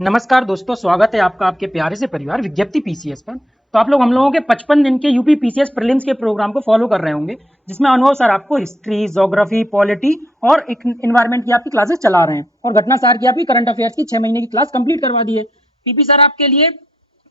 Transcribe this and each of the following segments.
नमस्कार दोस्तों, स्वागत है आपका आपके प्यारे से परिवार विज्ञप्ति पीसीएस पर। तो आप लोग हम लोगों के 55 दिन के यूपी पीसीएस प्रीलिम्स के प्रोग्राम को फॉलो कर रहे होंगे, जिसमें अनुभव सर आपको हिस्ट्री, ज्योग्राफी, पॉलिटी और इन्वायरमेंट की आपकी क्लासेस चला रहे हैं और घटना सार की आपकी करंट अफेयर्स की 6 महीने की क्लास कंप्लीट करवा दी है। पीपी सर आपके लिए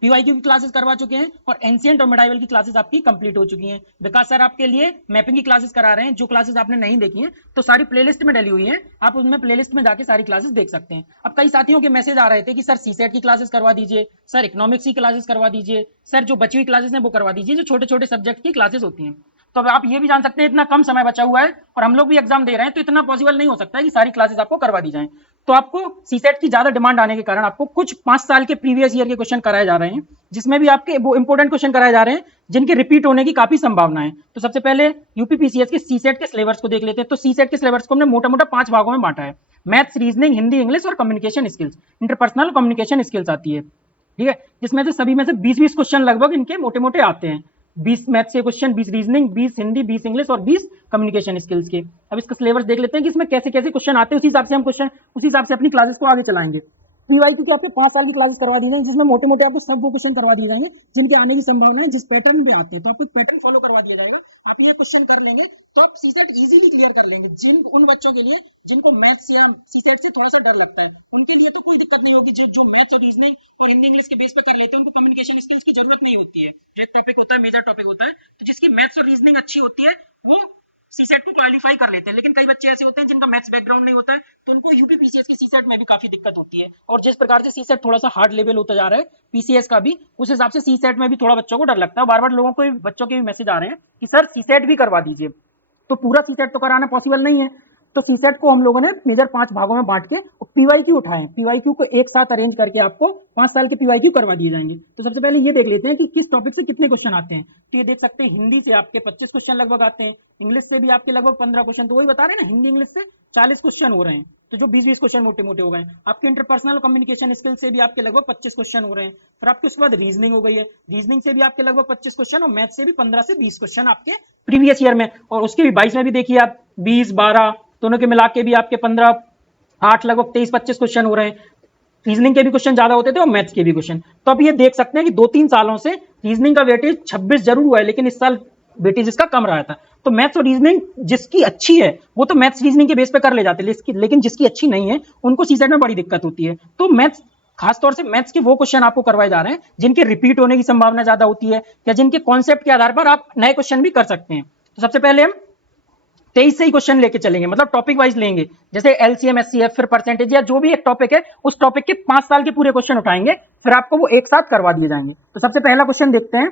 पीवाईक्यू की क्लासेस करवा चुके हैं और एंशिएंट और मिडाइवल की क्लासेस आपकी कंप्लीट हो चुकी हैं। विकास सर आपके लिए मैपिंग की क्लासेस करा रहे हैं। जो क्लासेस आपने नहीं देखी हैं तो सारी प्लेलिस्ट में डली हुई हैं, आप उनमें प्लेलिस्ट में जाके सारी क्लासेस देख सकते हैं। अब कई साथियों के मैसेज आ रहे थे कि सर सीसेट की क्लासेस करवा दीजिए, सर इकोनॉमिक्स की क्लासेस करवा दीजिए, सर जो बची हुई क्लासेस हैं वो करवा दीजिए, जो छोटे छोटे सब्जेक्ट की क्लासेस होती हैं। तो अब आप ये भी जान सकते हैं इतना कम समय बचा हुआ है और हम लोग भी एग्जाम दे रहे हैं, तो इतना पॉसिबल नहीं हो सकता है कि सारी क्लासेस आपको करवा दी जाएं। तो आपको सीसेट की ज्यादा डिमांड आने के कारण आपको कुछ 5 साल के प्रीवियस ईयर के क्वेश्चन कराए जा रहे हैं, जिसमें भी आपके वो इंपॉर्टेंट क्वेश्चन कराए जा रहे हैं जिनके रिपीट होने की काफी संभावना है। तो सबसे पहले यूपीपीसीएस के सीसेट के सिलेबस को देख लेते हैं। तो सीसेट के सिलेबस को हमने मोटा मोटा 5 भागों में बांटा है। मैथ्स, रीजनिंग, हिंदी, इंग्लिश और communication skills, interpersonal communication skills आती है, ठीक है, जिसमें से सभी में से 20-20 क्वेश्चन लगभग इनके मोटे मोटे आते हैं। 20 मैथ्स के क्वेश्चन, 20 रीजनिंग, 20 हिंदी, 20 इंग्लिश और 20 कम्युनिकेशन स्किल्स के। अब इसका सिलेबस देख लेते हैं कि इसमें कैसे कैसे क्वेश्चन आते हैं, उसी हिसाब से हम क्वेश्चन उसी हिसाब से अपनी क्लासेस को आगे चलाएंगे। पीवाईक्यू की आपके 5 साल की क्लासेस करवा दी जाएंगी, जिसमें मोटे मोटे आपको सब वो क्वेश्चन करवा दिए जाएंगे जिनके आने की संभावना है, जिस पैटर्न पे आते हैं। तो आपको एक पैटर्न फॉलो करवा दिया जाएगा, आप ये क्वेश्चन कर लेंगे तो आप सीसेट इजीली क्लियर कर लेंगे। उन बच्चों के लिए जिनको मैथ्स या सीसेट से थोड़ा सा डर लगता है, उनके लिए तो कोई दिक्कत नहीं होगी। जो मैथ्स और रीजनिंग और हिंदी इंग्लिश के बेस पे कर लेते हैं, उनको कम्युनिकेशन स्किल्स की जरूरत नहीं होती है। जो एक टॉपिक होता है, मेजर टॉपिक होता है, तो जिसकी मैथ्स और रीजनिंग अच्छी होती है वो सीसेट को क्वालिफाई कर लेते हैं। लेकिन कई बच्चे ऐसे होते हैं जिनका मैथ्स बैकग्राउंड नहीं होता है, तो उनको यूपीपीसीएस की सीसेट में भी काफी दिक्कत होती है। और जिस प्रकार से सीसेट थोड़ा सा हार्ड लेवल होता जा रहा है पीसीएस का भी, उस हिसाब से सीसेट में भी थोड़ा बच्चों को डर लगता है। बार बार लोगों को बच्चों के भी मैसेज आ रहे हैं कि सर सीसेट भी करवा दीजिए। तो पूरा सीसेट तो कराना पॉसिबल नहीं है, तो सीसेट को हम लोगों ने मेजर 5 भागों में बांट के पीवाईक्यू उठाए। पीवाईक्यू को एक साथ अरेंज करके आपको 5 साल के पीवाईक्यू करवा दिए जाएंगे। तो सबसे पहले ये देख लेते हैं कि किस टॉपिक से कितने क्वेश्चन आते हैं। तो ये देख सकते हैं हिंदी से आपके 25 क्वेश्चन लगभग आते हैं, इंग्लिश से भी आपके लगभग 15 क्वेश्चन। तो वही बता रहे हैं ना, हिंदी इंग्लिश से 40 क्वेश्चन हो रहे हैं, तो जो 20-20 क्वेश्चन मोटे मोटे हो गए। आपके इंटरपर्सनल कम्युनिकेशन स्किल से भी आपके लगभग 25 क्वेश्चन हो रहे हैं। फिर आपके उसके बाद रीजनिंग हो गई है, रीजनिंग से भी आपके लगभग 25 क्वेश्चन और मैथ से भी 15 से 20 क्वेश्चन आपके प्रीवियस ईयर में, और उसके भी 22 में भी देखिए आप 20-12 दोनों के मिला के भी आपके 15, 8 लगभग 23-25 क्वेश्चन हो रहे हैं। रीजनिंग के भी क्वेश्चन ज्यादा होते थे और मैथ्स के भी क्वेश्चन। तो अब ये देख सकते हैं कि 2-3 सालों से रीजनिंग का वेटेज 26 जरूर हुआ है, लेकिन इस साल वेटेज इसका कम रहा था। तो मैथ्स और रीजनिंग जिसकी अच्छी है वो तो मैथ्स रीजनिंग के बेस पे कर ले जाते हैं, लेकिन जिसकी अच्छी नहीं है उनको सीसेट में बड़ी दिक्कत होती है। तो मैथ्स, खासतौर से मैथ्स के वो क्वेश्चन आपको करवाए जा रहे हैं जिनके रिपीट होने की संभावना ज्यादा होती है, या जिनके कॉन्सेप्ट के आधार पर आप नए क्वेश्चन भी कर सकते हैं। तो सबसे पहले हम 23 से ही क्वेश्चन लेके चलेंगे, मतलब टॉपिक वाइज लेंगे, जैसे एलसीएम, एचसीएफ, फिर परसेंटेज, या जो भी एक टॉपिक है उस टॉपिक के 5 साल के पूरे क्वेश्चन उठाएंगे, फिर आपको वो एक साथ करवा दिए जाएंगे। तो सबसे पहला क्वेश्चन देखते हैं,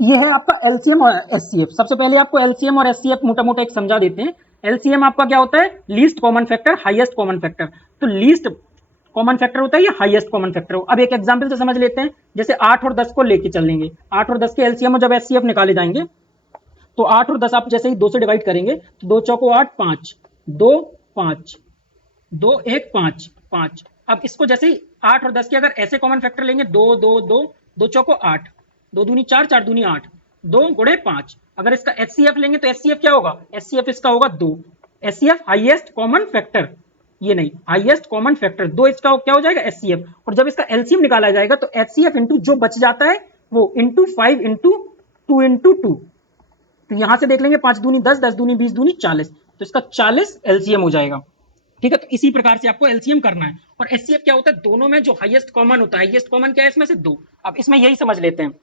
ये है आपका एलसीएम और एचसीएफ। सबसे पहले आपको एलसीएम और एचसीएफ मोटा मोटा एक समझा देते हैं। एलसीएम आपका क्या होता है? Least common factor, highest common factor. तो लीस्ट कॉमन फैक्टर होता है या हाईएस्ट कॉमन फैक्टर हो। अब एक एग्जांपल से समझ लेते हैं, जैसे 8 और 10 को लेके चलेंगे। 8 और 10 के एलसीएम और जब एचसीएफ निकाले जाएंगे तो 8 और 10 आप जैसे ही 2 से डिवाइड करेंगे तो 2 चौको 8, 5, 2 5, 2 1 5 5। अब इसको जैसे ही 8 और 10 के अगर ऐसे कॉमन फैक्टर लेंगे, 2 2 2, 2 चौको 8, 2 दूनी 4, 4 दूनी 8, 2 गुणे 5। अगर इसका एचसीएफ लेंगे तो एचसीएफ क्या होगा? एचसीएफ इसका होगा 2। एचसीएफ हाईएस्ट कॉमन फैक्टर, ये नहीं, हाईएस्ट कॉमन फैक्टर 2, इसका क्या हो जाएगा? एचसीएफ। और जब इसका एलसीएम निकाला जाएगा तो एचसीएफ इंटू जो बच जाता है वो इंटू 5 इंटू 2 इंटू 2। तो यहां से देख लेंगे 5 दूनी 10, 10 दूनी 20, दूनी 40, तो इसका 40 एलसीएम हो जाएगा, ठीक है। तो इसी प्रकार से आपको एलसीएम करना है। और एचसीएफ क्या होता है? दोनों में जो हाईएस्ट कॉमन होता है, हाईएस्ट कॉमन क्या है इसमें से? 2। अब इसमें यही समझ लेते हैं।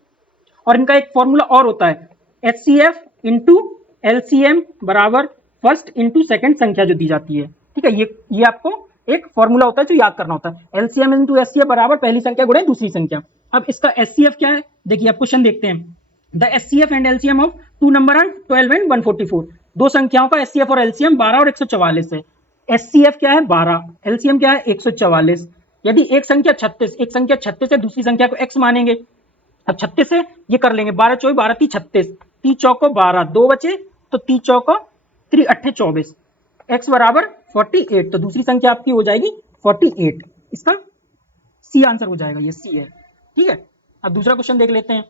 और इनका एक फॉर्मूला और होता है, एचसीएफ इंटू एलसीएम बराबर फर्स्ट इंटू सेकंड संख्या जो दी जाती है, ठीक है। ये आपको एक फॉर्मूला होता है जो याद करना होता है। एलसीएम इंटू एचसीएफ बराबर पहली संख्या गुणे दूसरी संख्या। अब इसका एचसीएफ क्या है? देखिए आप क्वेश्चन देखते हैं। The HCF and LCM of two number are 12 and 144। दो संख्याओं का एचसीएफ और एलसीएम 12 और 144 है। एचसीएफ क्या है? 12, एलसीएम क्या है? 144। यदि एक संख्या 36 है, दूसरी संख्या को x मानेंगे। अब 36 से ये कर लेंगे, 12 चौबीस 12 ती 36, ती चौको 12, 2 बचे तो ती चौको 3 अट्ठे 24, x बराबर 48। तो दूसरी संख्या आपकी हो जाएगी 48। इसका सी आंसर हो जाएगा, ये सी है, ठीक है। अब दूसरा क्वेश्चन देख लेते हैं।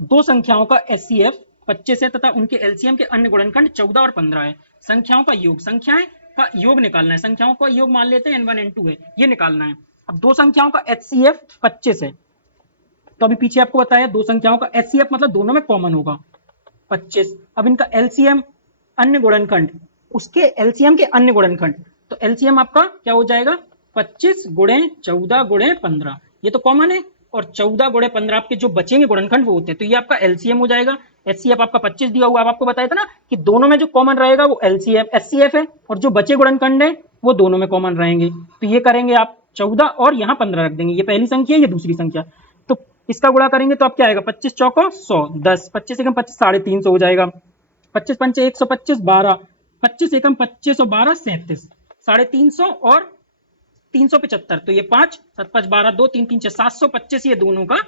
दो संख्याओं का एचसीएफ 25 है तथा उनके एलसीएम के अन्य गुणनखंड 14 और 15 है। संख्याओं का योग, संख्याएं का योग निकालना है। संख्याओं का योग मान लेते हैं n1 n2 है, ये निकालना है। अब दो संख्याओं का HCF 25 है, तो अभी पीछे आपको बताया दो संख्याओं का HCF मतलब दोनों में कॉमन होगा 25। अब इनका LCM अन्य गुणनखंड, उसके LCM के अन्य गुणनखंड, तो LCM आपका क्या हो जाएगा 25 गुणे 14 गुणे 15, ये तो कॉमन है, और 14 गुणे 15 आपके जो बचेंगे गुणनखंड वो होते हैं, तो ये आपका LCM हो जाएगा। HCF आपका 25 दिया हुआ, अब आपको बताया था ना कि दोनों में जो कॉमन रहेगा वो LCM HCF है, और जो बचे गुणनखंड है वो दोनों में कॉमन रहेंगे, तो ये करेंगे आप 14 और यहाँ 15 रख देंगे, ये पहली संख्या ये दूसरी संख्या, तो इसका गुणा करेंगे तो आप क्या आएगा 25 चौको 100, 10 25 एकम 25 350 हो जाएगा, 25 पंचे 125 12, 25 एकम 25 और 12 37, 350 और 375, तो ये 5 7 5 12 2 3 3 6 725, ये दोनों का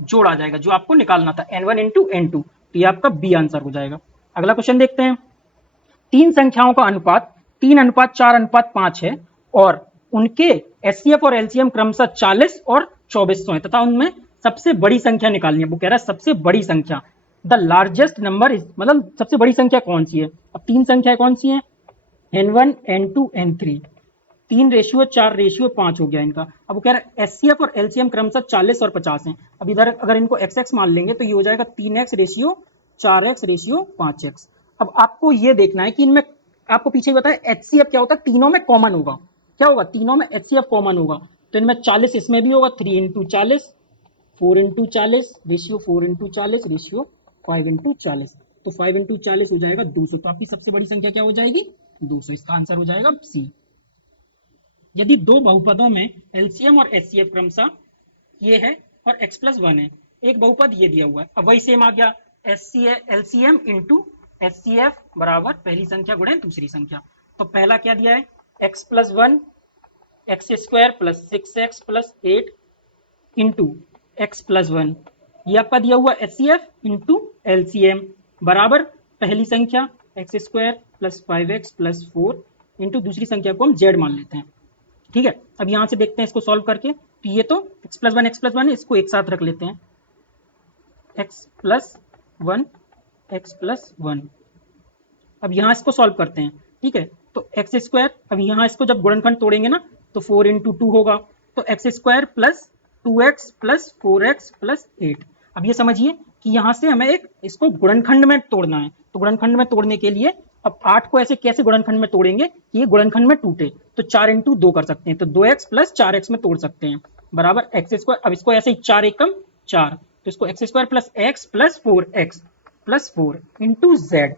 जोड़ आ जाएगा जो आपको निकालना था N1 N2 N2, तो ये आपका बी आंसर हो जाएगा। अगला क्वेश्चन देखते हैं। तीन संख्याओं का अनुपात 3:4:5 है और उनके HCF और LCM क्रमशः 40 और 2400 है तथा उनमें सबसे बड़ी संख्या निकालनी है। वो कह रहा है सबसे बड़ी संख्या, द लार्जेस्ट नंबर इज, मतलब सबसे बड़ी संख्या कौन सी है। अब तीन संख्या कौन सी है, N1 N2 N3, 3:4:5 हो गया इनका। अब वो कह रहा है HCF और LCM क्रमशः 40 और 50 हैं। अब इधर अगर इनको XX मान लेंगे तो ये हो जाएगा 3x/4x/5x। अब आपको ये देखना है कि इनमें, आपको पीछे बताया HCF क्या होता है, तीनों में कॉमन होगा, क्या होगा तीनों में HCF कॉमन होगा, तो इनमें 40 इसमें भी होगा, 3x40 4x40 ratio 4x40 ratio 5x40, तो 5x40 हो जाएगा 200, तो आपकी सबसे बड़ी संख्या क्या हो जाएगी 200, इसका आंसर हो जाएगा सी। यदि दो बहुपदों में LCM और HCF क्रमशः ये है और x+1 है, एक बहुपद ये दिया हुआ है, अब वही सेम आ गया LCM इंटू HCF बराबर पहली संख्या गुणे दूसरी संख्या, तो पहला क्या दिया है x+1 x² + 6x + 8 into x+1, ये आपका दिया हुआ HCF इंटू LCM बराबर पहली संख्या x² + 5x + 4 इंटू दूसरी संख्या को हम z मान लेते हैं, ठीक है। अब यहां से देखते हैं इसको सॉल्व करके, तो ये तो x+1 है, इसको एक साथ रख लेते हैं x+1 अब यहां इसको सॉल्व करते हैं, ठीक है। तो x², अब यहां इसको जब गुणनखंड तोड़ेंगे ना तो 4 × 2 होगा, तो x² + 2x + 4x + 8। अब ये समझिए कि यहाँ से हमें एक इसको गुणनखंड में तोड़ना है, तो गुणनखंड में तोड़ने के लिए अब 8 को ऐसे कैसे गुणनखंड में तोड़ेंगे कि ये गुणनखंड में टूटे, तो 4 × 2 कर सकते हैं, तो 2x + 4x में तोड़ सकते हैं बराबर x²। अब इसको ऐसे ही 4 एकम 4, तो इसको x² + x + 4x + 4 into z।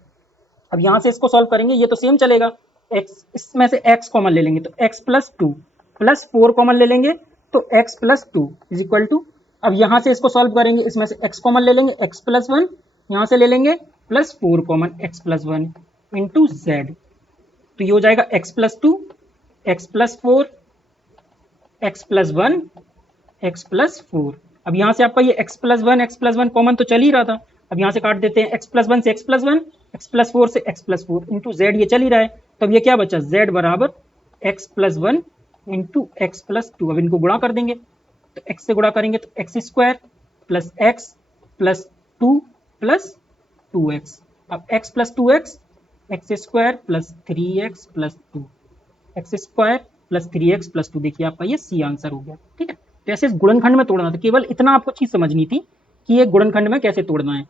अब यहां से इसको सॉल्व करेंगे, ये तो सेम चलेगा, x इसमें से x कॉमन ले लेंगे तो x + 2 + 4 कॉमन ले लेंगे तो x + 2 = अब यहां से इसको सॉल्व करेंगे, इसमें से x कॉमन ले लेंगे x + 1, यहां से ले लेंगे +4 कॉमन x + 1 इंटू z, तो ये हो जाएगा x + 2 x + 4 x + 1 x + 4। अब यहां से आपका ये x + 1 कॉमन तो चल ही रहा था, अब यहां से काट देते हैं x + 1 से x + 1 x + 4 से x + 4 इंटू z, ये चल ही रहा है, तब ये क्या बचा z बराबर x + 1 इंटू x + 2। अब इनको गुणा कर देंगे, तो x से गुणा करेंगे तो x² + x + 2 + 2x, अब x + 2x x² + 3x + 2 x² + 3x + 2, देखिए आपका ये सी आंसर हो गया, ठीक है। तो ऐसे गुणनखंड में तोड़ना था, केवल इतना आपको चीज समझनी थी कि ये गुणनखंड में कैसे तोड़ना है।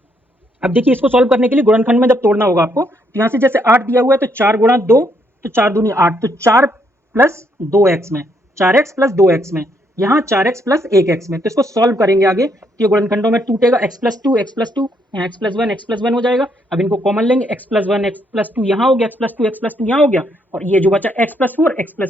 अब देखिए इसको सॉल्व करने के लिए गुणनखंड में जब तोड़ना होगा आपको, तो यहाँ से जैसे 8 दिया हुआ है तो 4 × 2 तो 4 दूनी 8, तो 4 + 2x में 4x + 2x में, यहाँ 4x + 1x में, तो इसको सॉल्व करेंगे आगे तो ये गुणनखंडों में टूटेगा, x + 2 x + 2 यहाँ x + 1 हो जाएगा। अब इनको कॉमन लेंगे, x + 1 x + 2 यहाँ हो गया, x + 2 x + 2 यहाँ हो गया, और ये जो बचा x +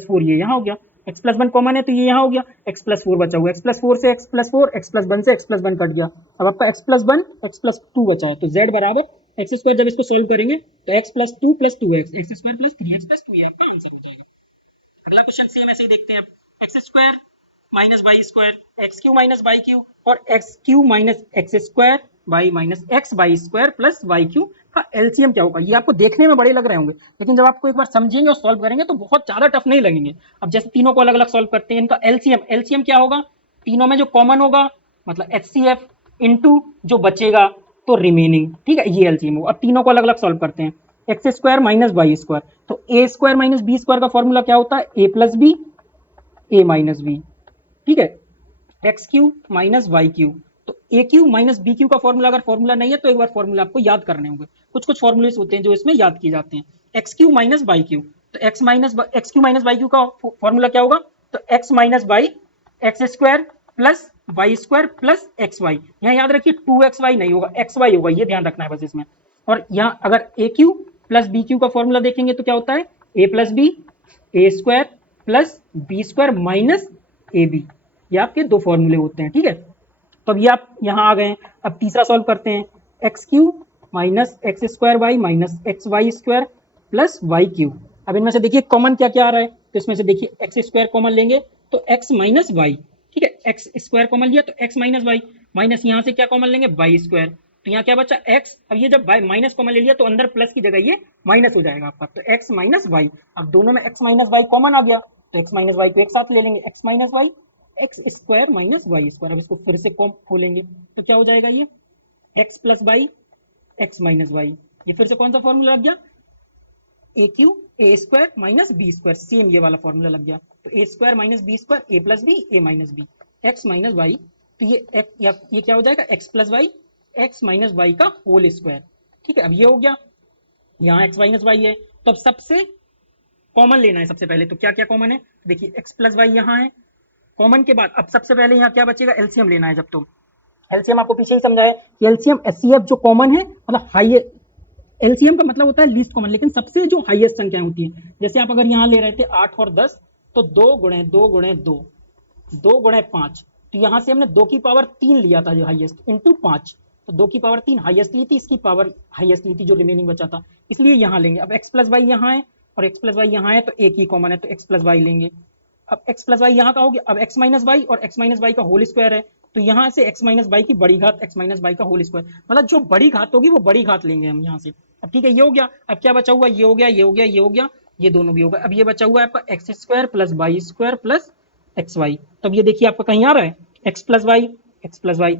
4 ये यहाँ हो गया, x + 1 कॉमन है तो ये यहाँ हो गया, x + 4 बचा हुआ, x + 4 से x + 4 x + 1 से x + 1 कट गया, अब आपका x + 1 x + 2 बचा है, तो z बराबर x², जब इसको सॉल्व करेंगे तो x + 2 + 2x x² + 3x + 2, ये आपका आंसर हो जाएगा। अगला क्वेश्चन सेम ऐसे ही देखते हैं, x² - y² x³ - y³ और x³ - x² y - x/y² + y³ का LCM क्या होगा। ये आपको देखने में बड़े लग रहे होंगे, लेकिन जब आपको एक बार समझेंगे और सॉल्व करेंगे तो बहुत ज्यादा टफ नहीं लगेंगे। अब जैसे तीनों को अलग अलग सॉल्व करते हैं, इनका LCM क्या होगा, तीनों में जो कॉमन होगा मतलब HCF इंटू जो बचेगा तो रिमेनिंग, ठीक है, ये LCM होगा। अब तीनों को अलग अलग सॉल्व करते हैं, x² - y², तो a² - b² का फॉर्मूला क्या होता है, a + b a - b, ठीक है, x Q minus y Q. तो a q minus b Q का फॉर्मूला अगर फॉर्मूला नहीं है तो एक बार फॉर्मूला आपको याद करने होंगे, कुछ कुछ फॉर्मूलेस होते हैं जो इसमें याद किए जाते हैं। X Q minus y Q, तो x Q minus y Q का फॉर्मूला क्या होगा, तो x minus y x square plus y square plus x y. यहाँ याद रखिए 2xy नहीं होगा, एक्स वाई होगा, ये ध्यान रखना है बस इसमें। और यहाँ अगर a cube plus b Q का फॉर्मूला देखेंगे तो क्या होता है, a plus b a square plus b square minus a b, ये आपके दो फॉर्मूले होते हैं। ठीक है, तो अब ये आप यहाँ आ गए। अब तीसरा सॉल्व करते हैं, x Q minus x square y minus x y square plus y q. अब इनमें से देखिए कॉमन क्या क्या आ रहा है, तो इसमें से देखिए एक्स स्क्वायर कॉमन लेंगे तो एक्स माइनस वाई, ठीक है, एक्स स्क्वायर कॉमन लिया तो एक्स माइनस वाई, माइनस यहाँ से क्या कॉमन लेंगे वाई स्क्वायर, तो यहाँ क्या बचा एक्स। अब ये जब माइनस कॉमन ले लिया तो अंदर प्लस की जगह ये माइनस हो जाएगा आपका, तो एक्स माइनस वाई। अब दोनों में एक्स माइनस वाई कॉमन आ गया तो एक्स माइनस वाई को एक साथ ले लेंगे, x minus y x square minus y square. अब इसको फिर से खोलेंगे तो क्या हो जाएगा, ये x plus y x minus y. ये फिर से कौन सा फॉर्मूला लग गया, a cube a square minus b square, same ये वाला फॉर्मूला लग गया। तो a square minus b square a plus b a minus b x minus y, तो ये क्या हो जाएगा x plus y x minus y का होल स्क्वायर। ठीक है, अब ये हो गया, यहाँ एक्स माइनस वाई है तो अब सबसे कॉमन लेना है सबसे पहले। तो क्या क्या कॉमन है, देखिए एक्स प्लस वाई यहाँ है कॉमन के बाद, अब सबसे पहले यहाँ क्या बचेगा, एलसीएम लेना है। जब तो एलसीएम आपको पीछे ही समझाया कि एलसीएम एचसीएफ जो कॉमन है, मतलब हाई एलसीएम का मतलब होता है लीस्ट कॉमन, लेकिन सबसे जो हाईएस्ट संख्या होती है, जैसे आप अगर यहाँ ले रहे थे 8 और 10 तो 2 गुणे 2 गुणे 2 2 गुणे 5, तो यहाँ से हमने 2 की पावर 3 लिया था जो हाईएस्ट इंटू 5, तो 2 की पावर 3 हाईएस्ट ली थी, इसकी पावर हाईएस्ट ली थी जो रिमेनिंग बचा था, इसलिए यहाँ लेंगे। अब एक्स प्लस वाई यहाँ है और एक्स प्लस वाई यहाँ है तो एक ही कॉमन है तो एक्स प्लस वाई लेंगे। अब x प्लस वाई यहाँ का हो गया, अब x माइनस वाई और x माइनस वाई का होल स्क्वायर है तो यहाँ से x माइनस वाई की बड़ी घात x माइनस वाई का होल स्क्वायर, मतलब जो बड़ी घात होगी वो बड़ी घात लेंगे हम यहाँ से। अब ठीक है, ये हो गया। अब क्या बचा हुआ, ये हो गया, ये हो गया, ये हो गया, ये दोनों भी हो गया। अब ये बचा हुआ है आपका x square plus y square plus x y. तब ये देखिए आपका कहीं आ रहा है x plus y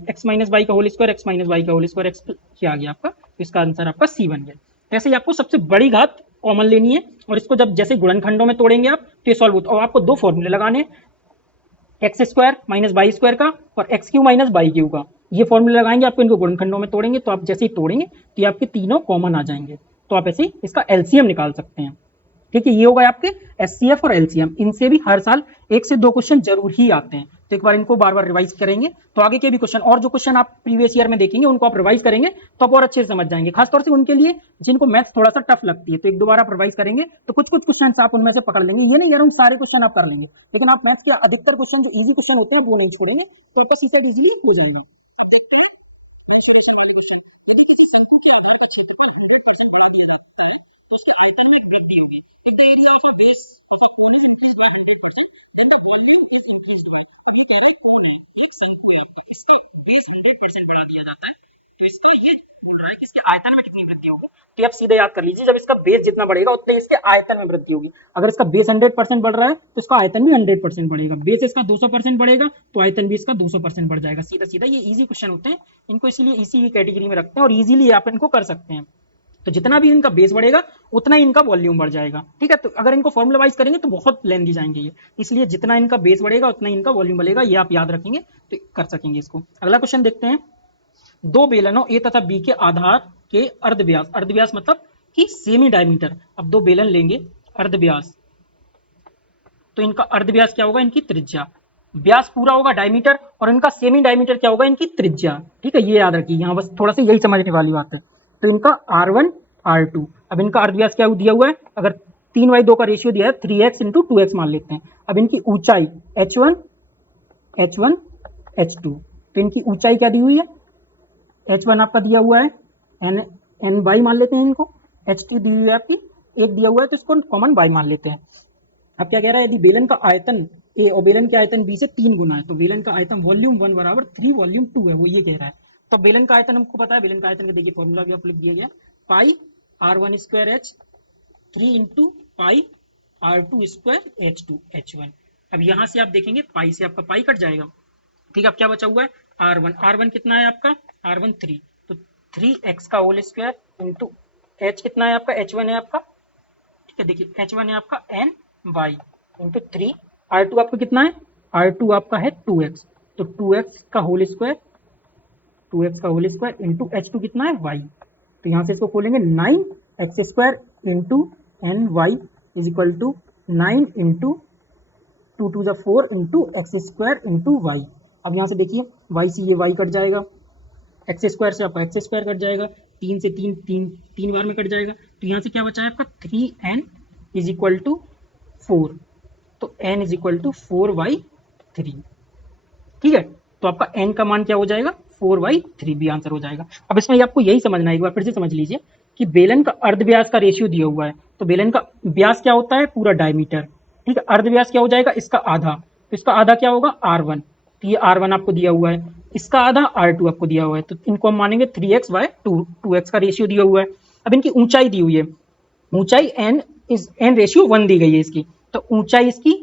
x minus y का whole square x minus y का होल स्क्वायर एक्स, क्या आ गया आपका, इसका आंसर आपका सी बन गया। ऐसे ही आपको सबसे बड़ी घात कॉमन लेनी है और इसको जब जैसे गुणनखंडों में तोड़ेंगे आप तो ये सॉल्व होता है। और आपको दो फॉर्मूले लगाने हैं, x square minus y square का और x Q minus y Q का, ये फॉर्मूले लगाएंगे आपको, इनको गुणनखंडों में तोड़ेंगे तो आप जैसे ही तोड़ेंगे तो ये आपके तीनों कॉमन आ जाएंगे, तो आप ऐसे ही इसका एलसीएम निकाल सकते हैं। ठीक है, ये होगा आपके एचसीएफ और एलसीएम, इनसे भी हर साल 1 से 2 क्वेश्चन जरूर ही आते हैं, तो एक बार इनको बार बार रिवाइज करेंगे तो आगे के भी क्वेश्चन और जो क्वेश्चन आप प्रीवियस ईयर में देखेंगे उनको आप रिवाइज करेंगे तो आप और अच्छे से समझ जाएंगे, खासतौर से उनके लिए जिनको मैथ्स थोड़ा सा टफ लगती है, तो एक दो बार आप रिवाइज करेंगे तो कुछ कुछ क्वेश्चन आप उनमें से पकड़ लेंगे। ये नहीं कह रहा हूँ सारे क्वेश्चन आप कर लेंगे, लेकिन आप मैथ्स के अधिकतर क्वेश्चन जो ईजी क्वेश्चन होते हैं वो नहीं छोड़ेंगे तो आपका सी सेट इजीली हो जाएगा। अब देखते हैं मेंसुरेशन वाले क्वेश्चन। यदि किसी शंकु के आधार का क्षेत्रफल 100% बढ़ा दिया जाता है तो उसके आयतन में एक वृद्धि होगी। If the area of a base of a cone is increased by 100% then the volume is increased by. अब ये कह रहा है कोन है, एक शंकु है आपका, इसका बेस 100% बढ़ा दिया जाता है तो इसका ये बोल रहा है कि इसके आयतन में कितनी वृद्धि होगी। तो आप सीधे याद कर लीजिए, जब इसका बेस जितना बढ़ेगा उतने ही इसके आयतन में वृद्धि होगी। अगर इसका बेस 100% बढ़ रहा है तो इसका आयतन भी 100% बढ़ेगा, बेस इसका 200% बढ़ेगा तो आयतन भी इसका 200% बढ़ जाएगा। सीधा सीधा ये इजी क्वेश्चन होते हैं, इनको इसीलिए इसी कैटेगरी में रखते हैं और इजीली आप इनको कर सकते हैं। तो जितना भी इनका बेस बढ़ेगा उतना ही इनका वॉल्यूम बढ़ जाएगा। ठीक है, तो अगर इनको फॉर्मूला वाइज करेंगे तो बहुत लेंथी जाएंगे ये, इसलिए जितना इनका बेस बढ़ेगा उतना ही इनका वॉल्यूम बढ़ेगा, ये आप याद रखेंगे तो कर सकेंगे इसको। अगला क्वेश्चन देखते हैं, दो बेलनों ए तथा बी के आधार के अर्धव्यास, अर्धव्यास मतलब कि सेमी डायमीटर, अब दो बेलन लेंगे अर्धव्यास तो इनका अर्धव्यास क्या होगा, इनकी त्रिज्या, व्यास पूरा होगा डायमीटर और इनका सेमी डायमीटर क्या होगा, इनकी त्रिज्या। ठीक है, ये याद रखिए, यहाँ बस थोड़ा सा यही समझने वाली बात है। तो इनका R1 R2, अब इनका अर्धव्यास क्या दिया हुआ है, अगर 3/2 का रेशियो दिया है 3x × 2x मान लेते हैं। अब इनकी ऊंचाई h1 h2, तो इनकी ऊंचाई क्या दी हुई है, h1 आपका दिया हुआ है n बाई मान लेते हैं इनको, h2 दी हुई है आपकी एक दिया हुआ है तो इसको कॉमन बाई मान लेते हैं। अब क्या कह रहा है, यदि बेलन का आयतन a और बेलन के आयतन b से 3 गुना है तो बेलन का आयतन वॉल्यूम 1 बराबर 3 वॉल्यूम 2 है, वो ये कह रहा है। तो बेलन का आयतन हमको पता है, बेलन का आयतन का देखिए फॉर्मूला भी आपको लिख दिया गया, पाई R1 स्क्वायर H 3 × पाई R2 स्क्वायर H2 H1। अब यहाँ से आप देखेंगे पाई से आपका पाई कट जाएगा। ठीक है, अब क्या बचा हुआ है R1 कितना है आपका, R1 3, तो 3x का होल स्क्वायर इंटू H कितना है आपका, H1 है आपका, ठीक है देखिए H1 है आपका n y इंटू 3, R2 आपका कितना है R2 आपका है 2x, तो 2x का होल स्क्वायर, 2x का होल स्क्वायर इंटू H2 कितना है y, तो यहाँ से इसको खोलेंगे 9x square into n y is equal to 9 into 2 to 4 into x square into y. अब यहाँ से देखिए y से ये y कट जाएगा, एक्स स्क्वायर से आपका एक्स स्क्वायर कट जाएगा, 3 से 3 बार में कट जाएगा, तो यहाँ से क्या बचा है आपका 3n इज इक्वल टू 4, तो n इज इक्वल टू 4/3। ठीक है, तो आपका n का मान क्या हो जाएगा 4/3 भी आंसर हो जाएगा। अब इसमें आपको यही समझना है, एक बार फिर से समझ लीजिए कि बेलन का अर्ध व्यास का रेशियो दिया हुआ है, तो बेलन का व्यास क्या होता है पूरा डायमीटर, ठीक है, अर्ध व्यास क्या हो जाएगा इसका आधा, तो इसका आधा क्या होगा R1, तो ये R1 आपको दिया हुआ है, इसका आधा R2 आपको दिया हुआ है, तो इनको हम मानेंगे 3x/2, 2x का रेशियो दिया हुआ है। अब इनकी ऊंचाई दी हुई है, ऊंचाई n रेशियो 1 दी गई है इसकी, तो ऊंचाई इसकी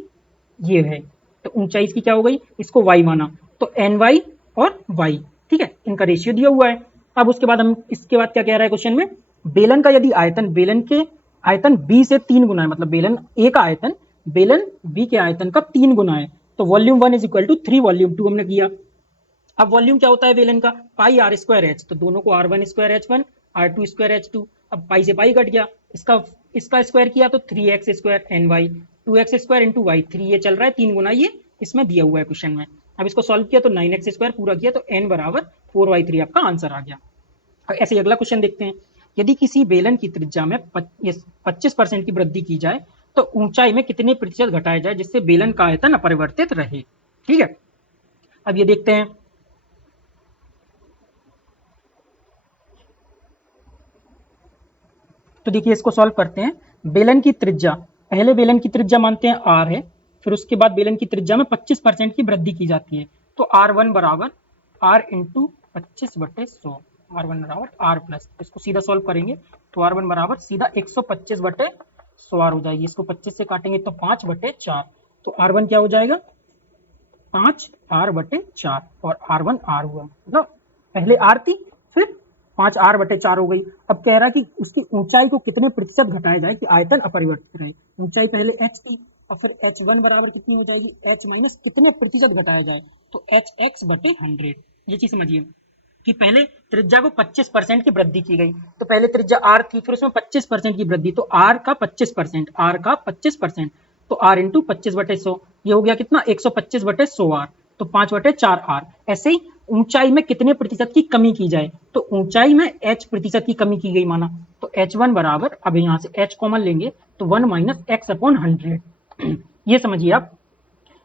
ये है, तो ऊंचाई इसकी क्या हो गई, इसको y माना, तो ny और y, ठीक है, इनका रेशियो दिया हुआ है। अब उसके बाद हम इसके बाद क्या कह रहा है क्वेश्चन में, बेलन का यदि आयतन बेलन के आयतन b से 3 गुना है, मतलब बेलन a का आयतन बेलन b के आयतन का 3 गुना है, तो volume 1 is equal to 3 volume 2 हमने किया। अब वॉल्यूम क्या होता है बेलन का, पाई आर स्क्वायर एच, तो दोनों को R1 square H1 R2 square H2, अब पाई से पाई कट गया, इसका स्क्वायर किया तो 3x square and y, 2x square into y, 3 ये चल रहा है 3 गुना ये इसमें दिया हुआ है क्वेश्चन में। अब इसको सॉल्व किया तो 9x स्क्वायर पूरा किया तो n बराबर 4/3 आपका आंसर आ गया। ऐसे अगला क्वेश्चन देखते हैं, यदि किसी बेलन की त्रिज्या में 25% की वृद्धि की जाए तो ऊंचाई में कितने प्रतिशत घटाया जाए जिससे बेलन का आयतन अपरिवर्तित रहे। ठीक है, अब ये देखते हैं, तो देखिए इसको सॉल्व करते हैं। बेलन की त्रिज्या, पहले बेलन की त्रिज्या मानते हैं r है, फिर उसके बाद बेलन की त्रिज्या में 25% की वृद्धि की जाती है, तो R1 बराबर r इंटू 25/100, R1 बराबर r प्लस, इसको सीधा सॉल्व करेंगे तो R1 बराबर सीधा 125/100 हो जाएगी, इसको 25 से काटेंगे तो 5/4, तो R1 क्या हो जाएगा 5r/4 और R1 r हुआ, मतलब पहले r थी फिर 5r/4 हो गई। अब कह रहा है कि उसकी ऊंचाई को कितने प्रतिशत घटाया जाए कि आयतन अपरिवर्तित रहे, ऊंचाई पहले h थी, अब फिर h1 बराबर कितनी हो जाएगी h माइनस कितने प्रतिशत घटाया जाए, तो hx/100। ये चीज समझिए कि पहले त्रिज्या को 25% की वृद्धि की गई, तो पहले त्रिज्या r थी फिर उसमें 25% की वृद्धि, तो r का 25%, तो r इंटू 25/100, ये हो गया कितना 125/100r, तो 5/4r। ऐसे ही ऊंचाई में कितने प्रतिशत की कमी की जाए, तो ऊंचाई में h प्रतिशत की कमी की गई माना, तो h1 बराबर, अब यहाँ से h कॉमन लेंगे तो 1 माइनस x/100। ये समझिए आप,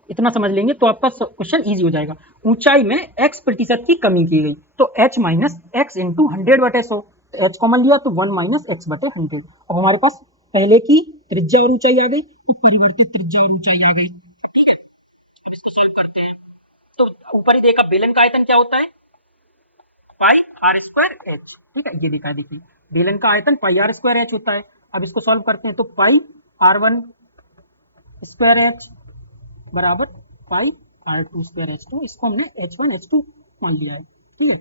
इतना समझ लेंगे तो आपका क्वेश्चन इजी हो जाएगा। ऊंचाई में x प्रतिशत की कमी की गई तो h माइनस x इंटू 100/100, तो h कॉमन लिया तो 1 माइनस x/100। अब हमारे पास पहले की त्रिज्या और ऊंचाई आ गई और परिवर्तित त्रिज्या और ऊंचाई आ गई। अब ठीक है, अब इसको सॉल्व करते हैं, तो ऊपर ही देखा बेलन का आयतन क्या होता है पाई आर स्क्वायर एच, ठीक है, ये देखा है, देखिए बेलन का आयतन पाई आर स्क्वायर एच होता है। अब इसको सॉल्व करते हैं तो पाई R1 स्क्वायर एच बराबर पाई R2 स्क्वायर H2, इसको हमने H1 H2 मान लिया है। ठीक है,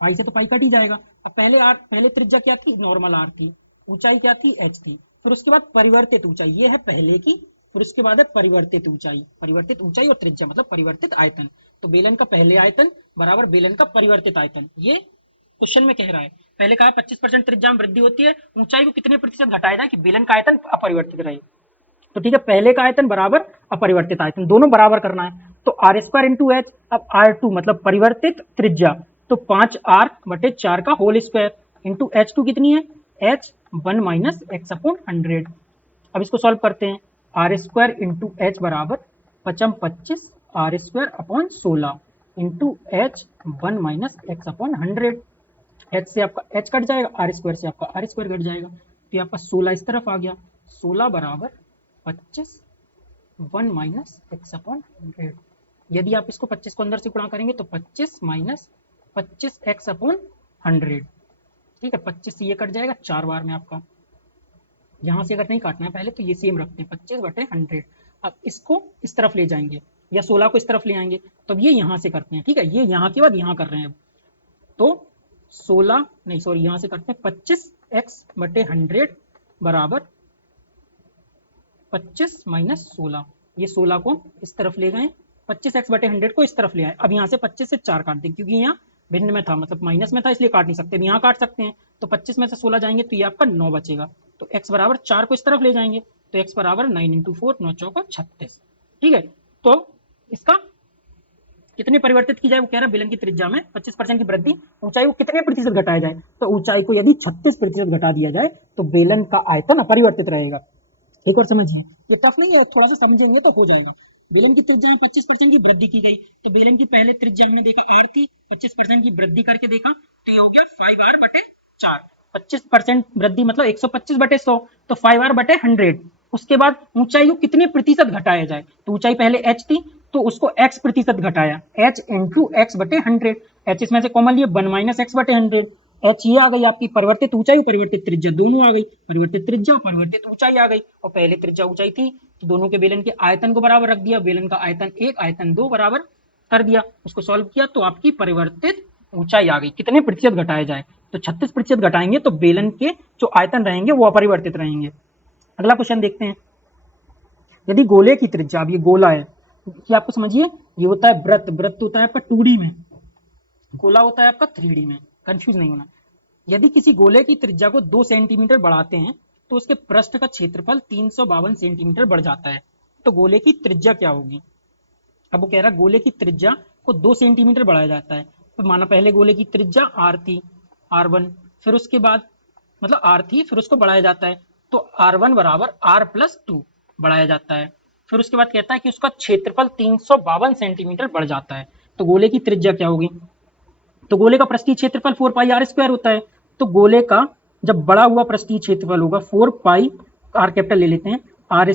पाई से तो पाई कट ही जाएगा। अब पहले त्रिज्या क्या थी नॉर्मल r थी, ऊंचाई क्या थी h थी, फिर उसके बाद परिवर्तित ऊंचाई, ये है पहले की, फिर उसके बाद है परिवर्तित ऊंचाई और त्रिज्या मतलब परिवर्तित आयतन, तो बेलन का पहले आयतन बराबर बेलन का परिवर्तित आयतन। ये क्वेश्चन में कह रहा है, पहले कहा 25% त्रिज्या में वृद्धि होती है, ऊंचाई को कितने प्रतिशत घटाया जाए कि बेलन का आयतन अपरिवर्तित रहे, तो ठीक है पहले का आयतन बराबर अपरिवर्तित आयतन, दोनों बराबर करना है, तो आर स्क्वायर इंटू एच, अब R2 मतलब परिवर्तित त्रिज्या, तो 5r/4 का होल स्क्वायर इंटू H2 कितनी है h 1 माइनस x/100। अब इसको सॉल्व करते हैं, आर स्क्वायर इंटू एच बराबर 25 r square upon 16 into h 1 minus x/100, h से आपका h कट जाएगा, आर स्क्वायर से आपका आर स्क्वायर कट जाएगा, तो ये आपका 16 इस तरफ आ गया, 16 बराबर 25 1 माइनस x/100। यदि आप इसको 25 को अंदर से गुणा करेंगे तो 25 माइनस 25 x/100, ठीक है, 25 से ये कट जाएगा 4 बार में आपका, यहाँ से अगर नहीं काटना है पहले तो ये सेम रखते हैं 25/100। अब इसको इस तरफ ले जाएंगे या 16 को इस तरफ ले आएंगे, तो अब ये यहाँ से करते हैं, ठीक है, ये यहाँ के बाद यहाँ कर रहे हैं, तो 16 नहीं सॉरी यहाँ से करते हैं 25x/100 बराबर 25 माइनस 16, ये 16 को इस तरफ ले गए 25x/100 को इस तरफ ले आए। अब यहाँ से 25 से 4 काट दें, क्योंकि यहाँ भिन्न में था, मतलब माइनस में था, इसलिए काट नहीं सकते। अब यहाँ काट सकते हैं, तो 25 में से 16 जाएंगे तो ये आपका 9 बचेगा। तो x बराबर 4 को इस तरफ ले जाएंगे, तो x बराबर 9 × 4, 9 चौका 36। ठीक है, तो इसका कितने परिवर्तित की जाए, वो कह रहा है बेलन की त्रिज्या में 25% की वृद्धि, ऊंचाई को कितने प्रतिशत घटाया जाए, तो ऊंचाई को यदि 36% घटा दिया जाए तो बेलन का आयतन अपरिवर्तित रहेगा। एक बार समझिए, ये टफ नहीं है, थोड़ा सा समझेंगे तो हो जाएगा। बेलन की त्रिज्या में 25% की वृद्धि की गई, तो बेलन की पहले त्रिज्या हमने देखा r थी, 25% की वृद्धि करके देखा तो ये हो गया 5r/4। 25% वृद्धि मतलब 125/100, तो 5r/100। उसके बाद ऊंचाई को कितने प्रतिशत घटाया जाए, तो ऊंचाई पहले h थी तो उसको x प्रतिशत घटाया, h × x/100। h इसमें से कॉमन लिए 1 - x/100। h ये आ गई आपकी परिवर्तित ऊंचाई और परिवर्तित त्रिज्या दोनों आ गई, परिवर्तित त्रिज्या और परिवर्तित ऊंचाई आ गई, और पहले त्रिज्या ऊंचाई थी तो दोनों के बेलन के आयतन को बराबर रख दिया, बेलन का आयतन 1 आयतन 2 बराबर कर दिया, उसको सॉल्व किया तो आपकी परिवर्तित ऊंचाई आ गई। कितने प्रतिशत घटाया जाए, तो 36% घटाएंगे तो बेलन के जो आयतन रहेंगे वो अपरिवर्तित रहेंगे। अगला क्वेश्चन देखते हैं, यदि गोले की त्रिज्या, अब ये गोला है कि आपको समझिए, ये होता है वृत्त, वृत्त होता है आपका 2D में, गोला होता है आपका 3D में, कंफ्यूज नहीं होना। यदि किसी गोले की त्रिज्या को 2 सेंटीमीटर बढ़ाते हैं तो उसके पृष्ठ का क्षेत्रफल 352 सेंटीमीटर बढ़ जाता है, तो गोले की त्रिज्या क्या होगी। अब वो कह रहा है गोले की त्रिज्या को 2 सेंटीमीटर बढ़ाया जाता है, तो माना पहले गोले की त्रिज्या r थी, r1, फिर उसके बाद मतलब r थी, फिर उसको बढ़ाया जाता है, तो r1 बराबर r+2 बढ़ाया जाता है। फिर उसके बाद कहता है कि उसका क्षेत्रफल 352 सेंटीमीटर बढ़ जाता है, तो गोले की त्रिज्या क्या होगी, तो गोले का पृष्ठीय क्षेत्रफल 4πr² होता है, तो गोले का जब बड़ा हुआ पृष्ठीय क्षेत्रफल होगा 4π, r कैपिटल ले लेते हैं, r² -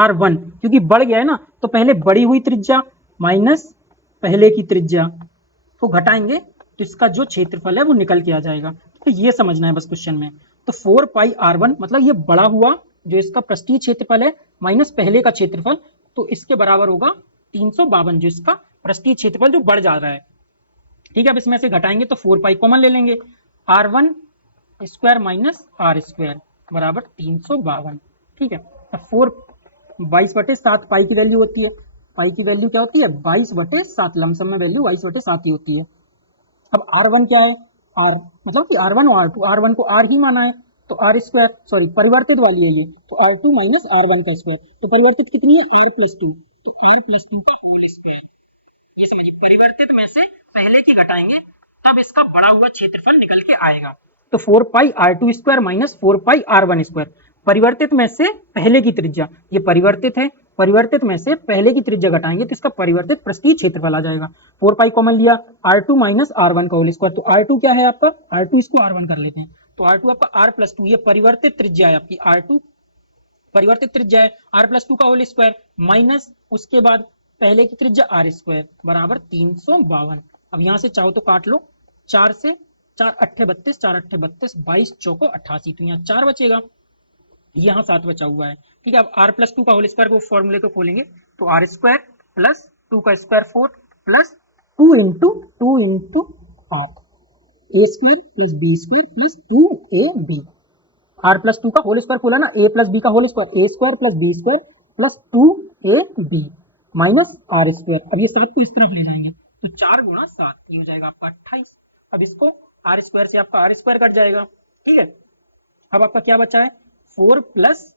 r1, क्योंकि बढ़ गया है ना, तो पहले बढ़ी हुई त्रिज्या माइनस पहले की त्रिज्या को घटाएंगे तो इसका जो क्षेत्रफल है वो निकल के आ जाएगा। तो ये समझना है बस क्वेश्चन में। तो 4πr1 मतलब ये बढ़ा हुआ जो इसका पृष्ठीय क्षेत्रफल है माइनस पहले का क्षेत्रफल, तो इसके बराबर होगा 352, जो इसका पृष्ठीय क्षेत्रफल जो बढ़ जा रहा है। ठीक है, अब इसमें से घटाएंगे तो 4π कॉमन ले लेंगे, r1² - r² बराबर 352। ठीक है, अब 22/7 पाई की वैल्यू होती है, पाई की वैल्यू क्या होती है 22/7, लमसम में वैल्यू 22/7 ही होती है। अब r1 क्या है, r मतलब कि r1 और r2, r1 को r ही माना है तो r², सॉरी परिवर्तित वाली है ये, तो r2 - r1 का स्क्वायर, तो परिवर्तित कितनी है r+2, तो r+2 का होल स्क्वायर। ये समझिए, परिवर्तित में से पहले की घटाएंगे तब इसका बड़ा हुआ क्षेत्रफल निकल के आएगा, तो 4πr2² - 4πr1², परिवर्तित में से पहले की त्रिज्या, ये परिवर्तित है, परिवर्तित में से पहले की त्रिज्या घटाएंगे तो इसका परिवर्तित पृष्ठीय क्षेत्रफल आ जाएगा। 4π कॉमन लिया, r2 - r1 का होल स्क्वायर, तो r2 क्या है आपका, r2 इसको r1 कर लेते हैं, तो r2 आपका r+2, ये परिवर्तित त्रिज्या है आपकी, r2 परिवर्तित त्रिज्या है, r+2 का होल स्क्वायर माइनस उसके बाद पहले की त्रिज्या r² बराबर 352। अब यहां से चाहो तो काट लो, 4 से 4 8 32, 4 8 32, 22 चौको 88, तो यहाँ 4 बचेगा, यहाँ 7 बचा हुआ है। ठीक है, अब r+2 का होल स्क्वायर को फॉर्मूले को खोलेंगे तो r² + 2 का square 4 plus 2 × r, a² + b² + 2ab, r+2 का होल स्क्वायर खोला ना, a + b का whole square, a² + b² + 2ab minus r²। अब ये 7 को इस तरफ ले जाएंगे तो 4 × 7 ये हो जाएगा आपका 28। अब इसको r² से आपका r² कट जाएगा। ठीक है, अब आपका क्या बचा है, 4 +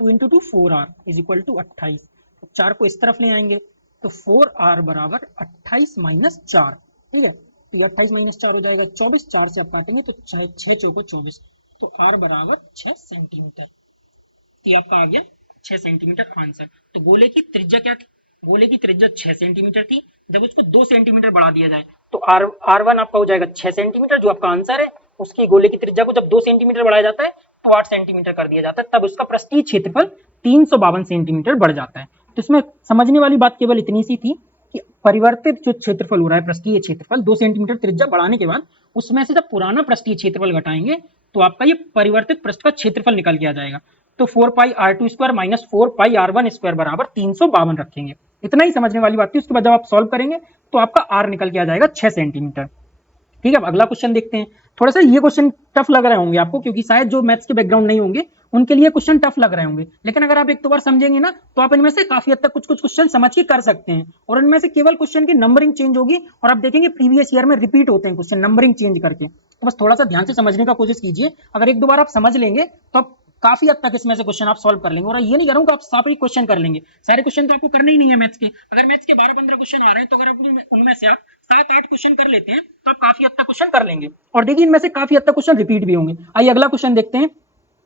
2 × 2 4r = 28। 4 को इस तरफ ले आएंगे तो 4r बराबर 28 - 4। ठीक है, तो ये 28 - 4 हो जाएगा 24, 4 से आप काटेंगे तो 6 चौको 24, तो r बराबर 6 सेंटीमीटर। तो ये आपका आ गया 6 सेंटीमीटर आंसर। तो गोले की त्रिज्या क्या थी, गोले की त्रिज्या 6 सेंटीमीटर थी, जब उसको 2 सेंटीमीटर बढ़ा दिया जाए तो r1 आपका हो जाएगा 6 सेंटीमीटर, जो आपका आंसर है। उसकी गोले की त्रिज्या को जब 2 सेंटीमीटर बढ़ाया जाता है तो 8 सेंटीमीटर कर दिया जाता है, तब उसका पृष्ठीय क्षेत्रफल 352 सेंटीमीटर बढ़ जाता है। तो इसमें समझने वाली बात केवल इतनी सी थी कि परिवर्तित जो क्षेत्रफल हो रहा है, पृष्ठीय क्षेत्रफल 2 सेंटीमीटर त्रिज्या बढ़ाने के बाद उसमें से जब पुराना पृष्ठीय क्षेत्रफल घटाएंगे तो आपका ये परिवर्तित पृष्ठ का क्षेत्रफल निकल के आ जाएगा। तो 4πr2² - 4πr1² बराबर 352 रखेंगे। इतना ही समझने वाली बात थी। उसके बाद जब आप सॉल्व करेंगे तो आपका r निकल के आ जाएगा 6 सेंटीमीटर। ठीक है, अब अगला क्वेश्चन देखते हैं। थोड़ा सा ये क्वेश्चन टफ लग रहे होंगे आपको, क्योंकि शायद जो मैथ्स के बैकग्राउंड नहीं होंगे उनके लिए क्वेश्चन टफ लग रहे होंगे, लेकिन अगर आप एक दो बार समझेंगे ना तो आप इनमें से काफी हद तक कुछ कुछ क्वेश्चन समझ के कर सकते हैं, और इनमें से केवल क्वेश्चन की नंबरिंग चेंज होगी, और आप देखेंगे प्रीवियस ईयर में रिपीट होते हैं क्वेश्चन नंबरिंग चेंज करके। तो बस थोड़ा सा ध्यान से समझने का कोशिश कीजिए, अगर एक दो बार आप समझ लेंगे तो आप काफी हद तक इसमें से क्वेश्चन आप सॉल्व कर लेंगे। और ये नहीं कह रहा हूं कि आप सारे क्वेश्चन कर लेंगे, सारे क्वेश्चन तो आपको करने ही नहीं है मैथ्स के। अगर मैथ्स के 12-15 क्वेश्चन आ रहे हैं तो अगर आप उनमें से आप 7-8 क्वेश्चन कर लेते हैं तो आप काफी हद तक क्वेश्चन कर लेंगे, और देखिए इनमें से काफी हद तक क्वेश्चन रिपीट भी होंगे। आइए अगला क्वेश्चन देखते हैं।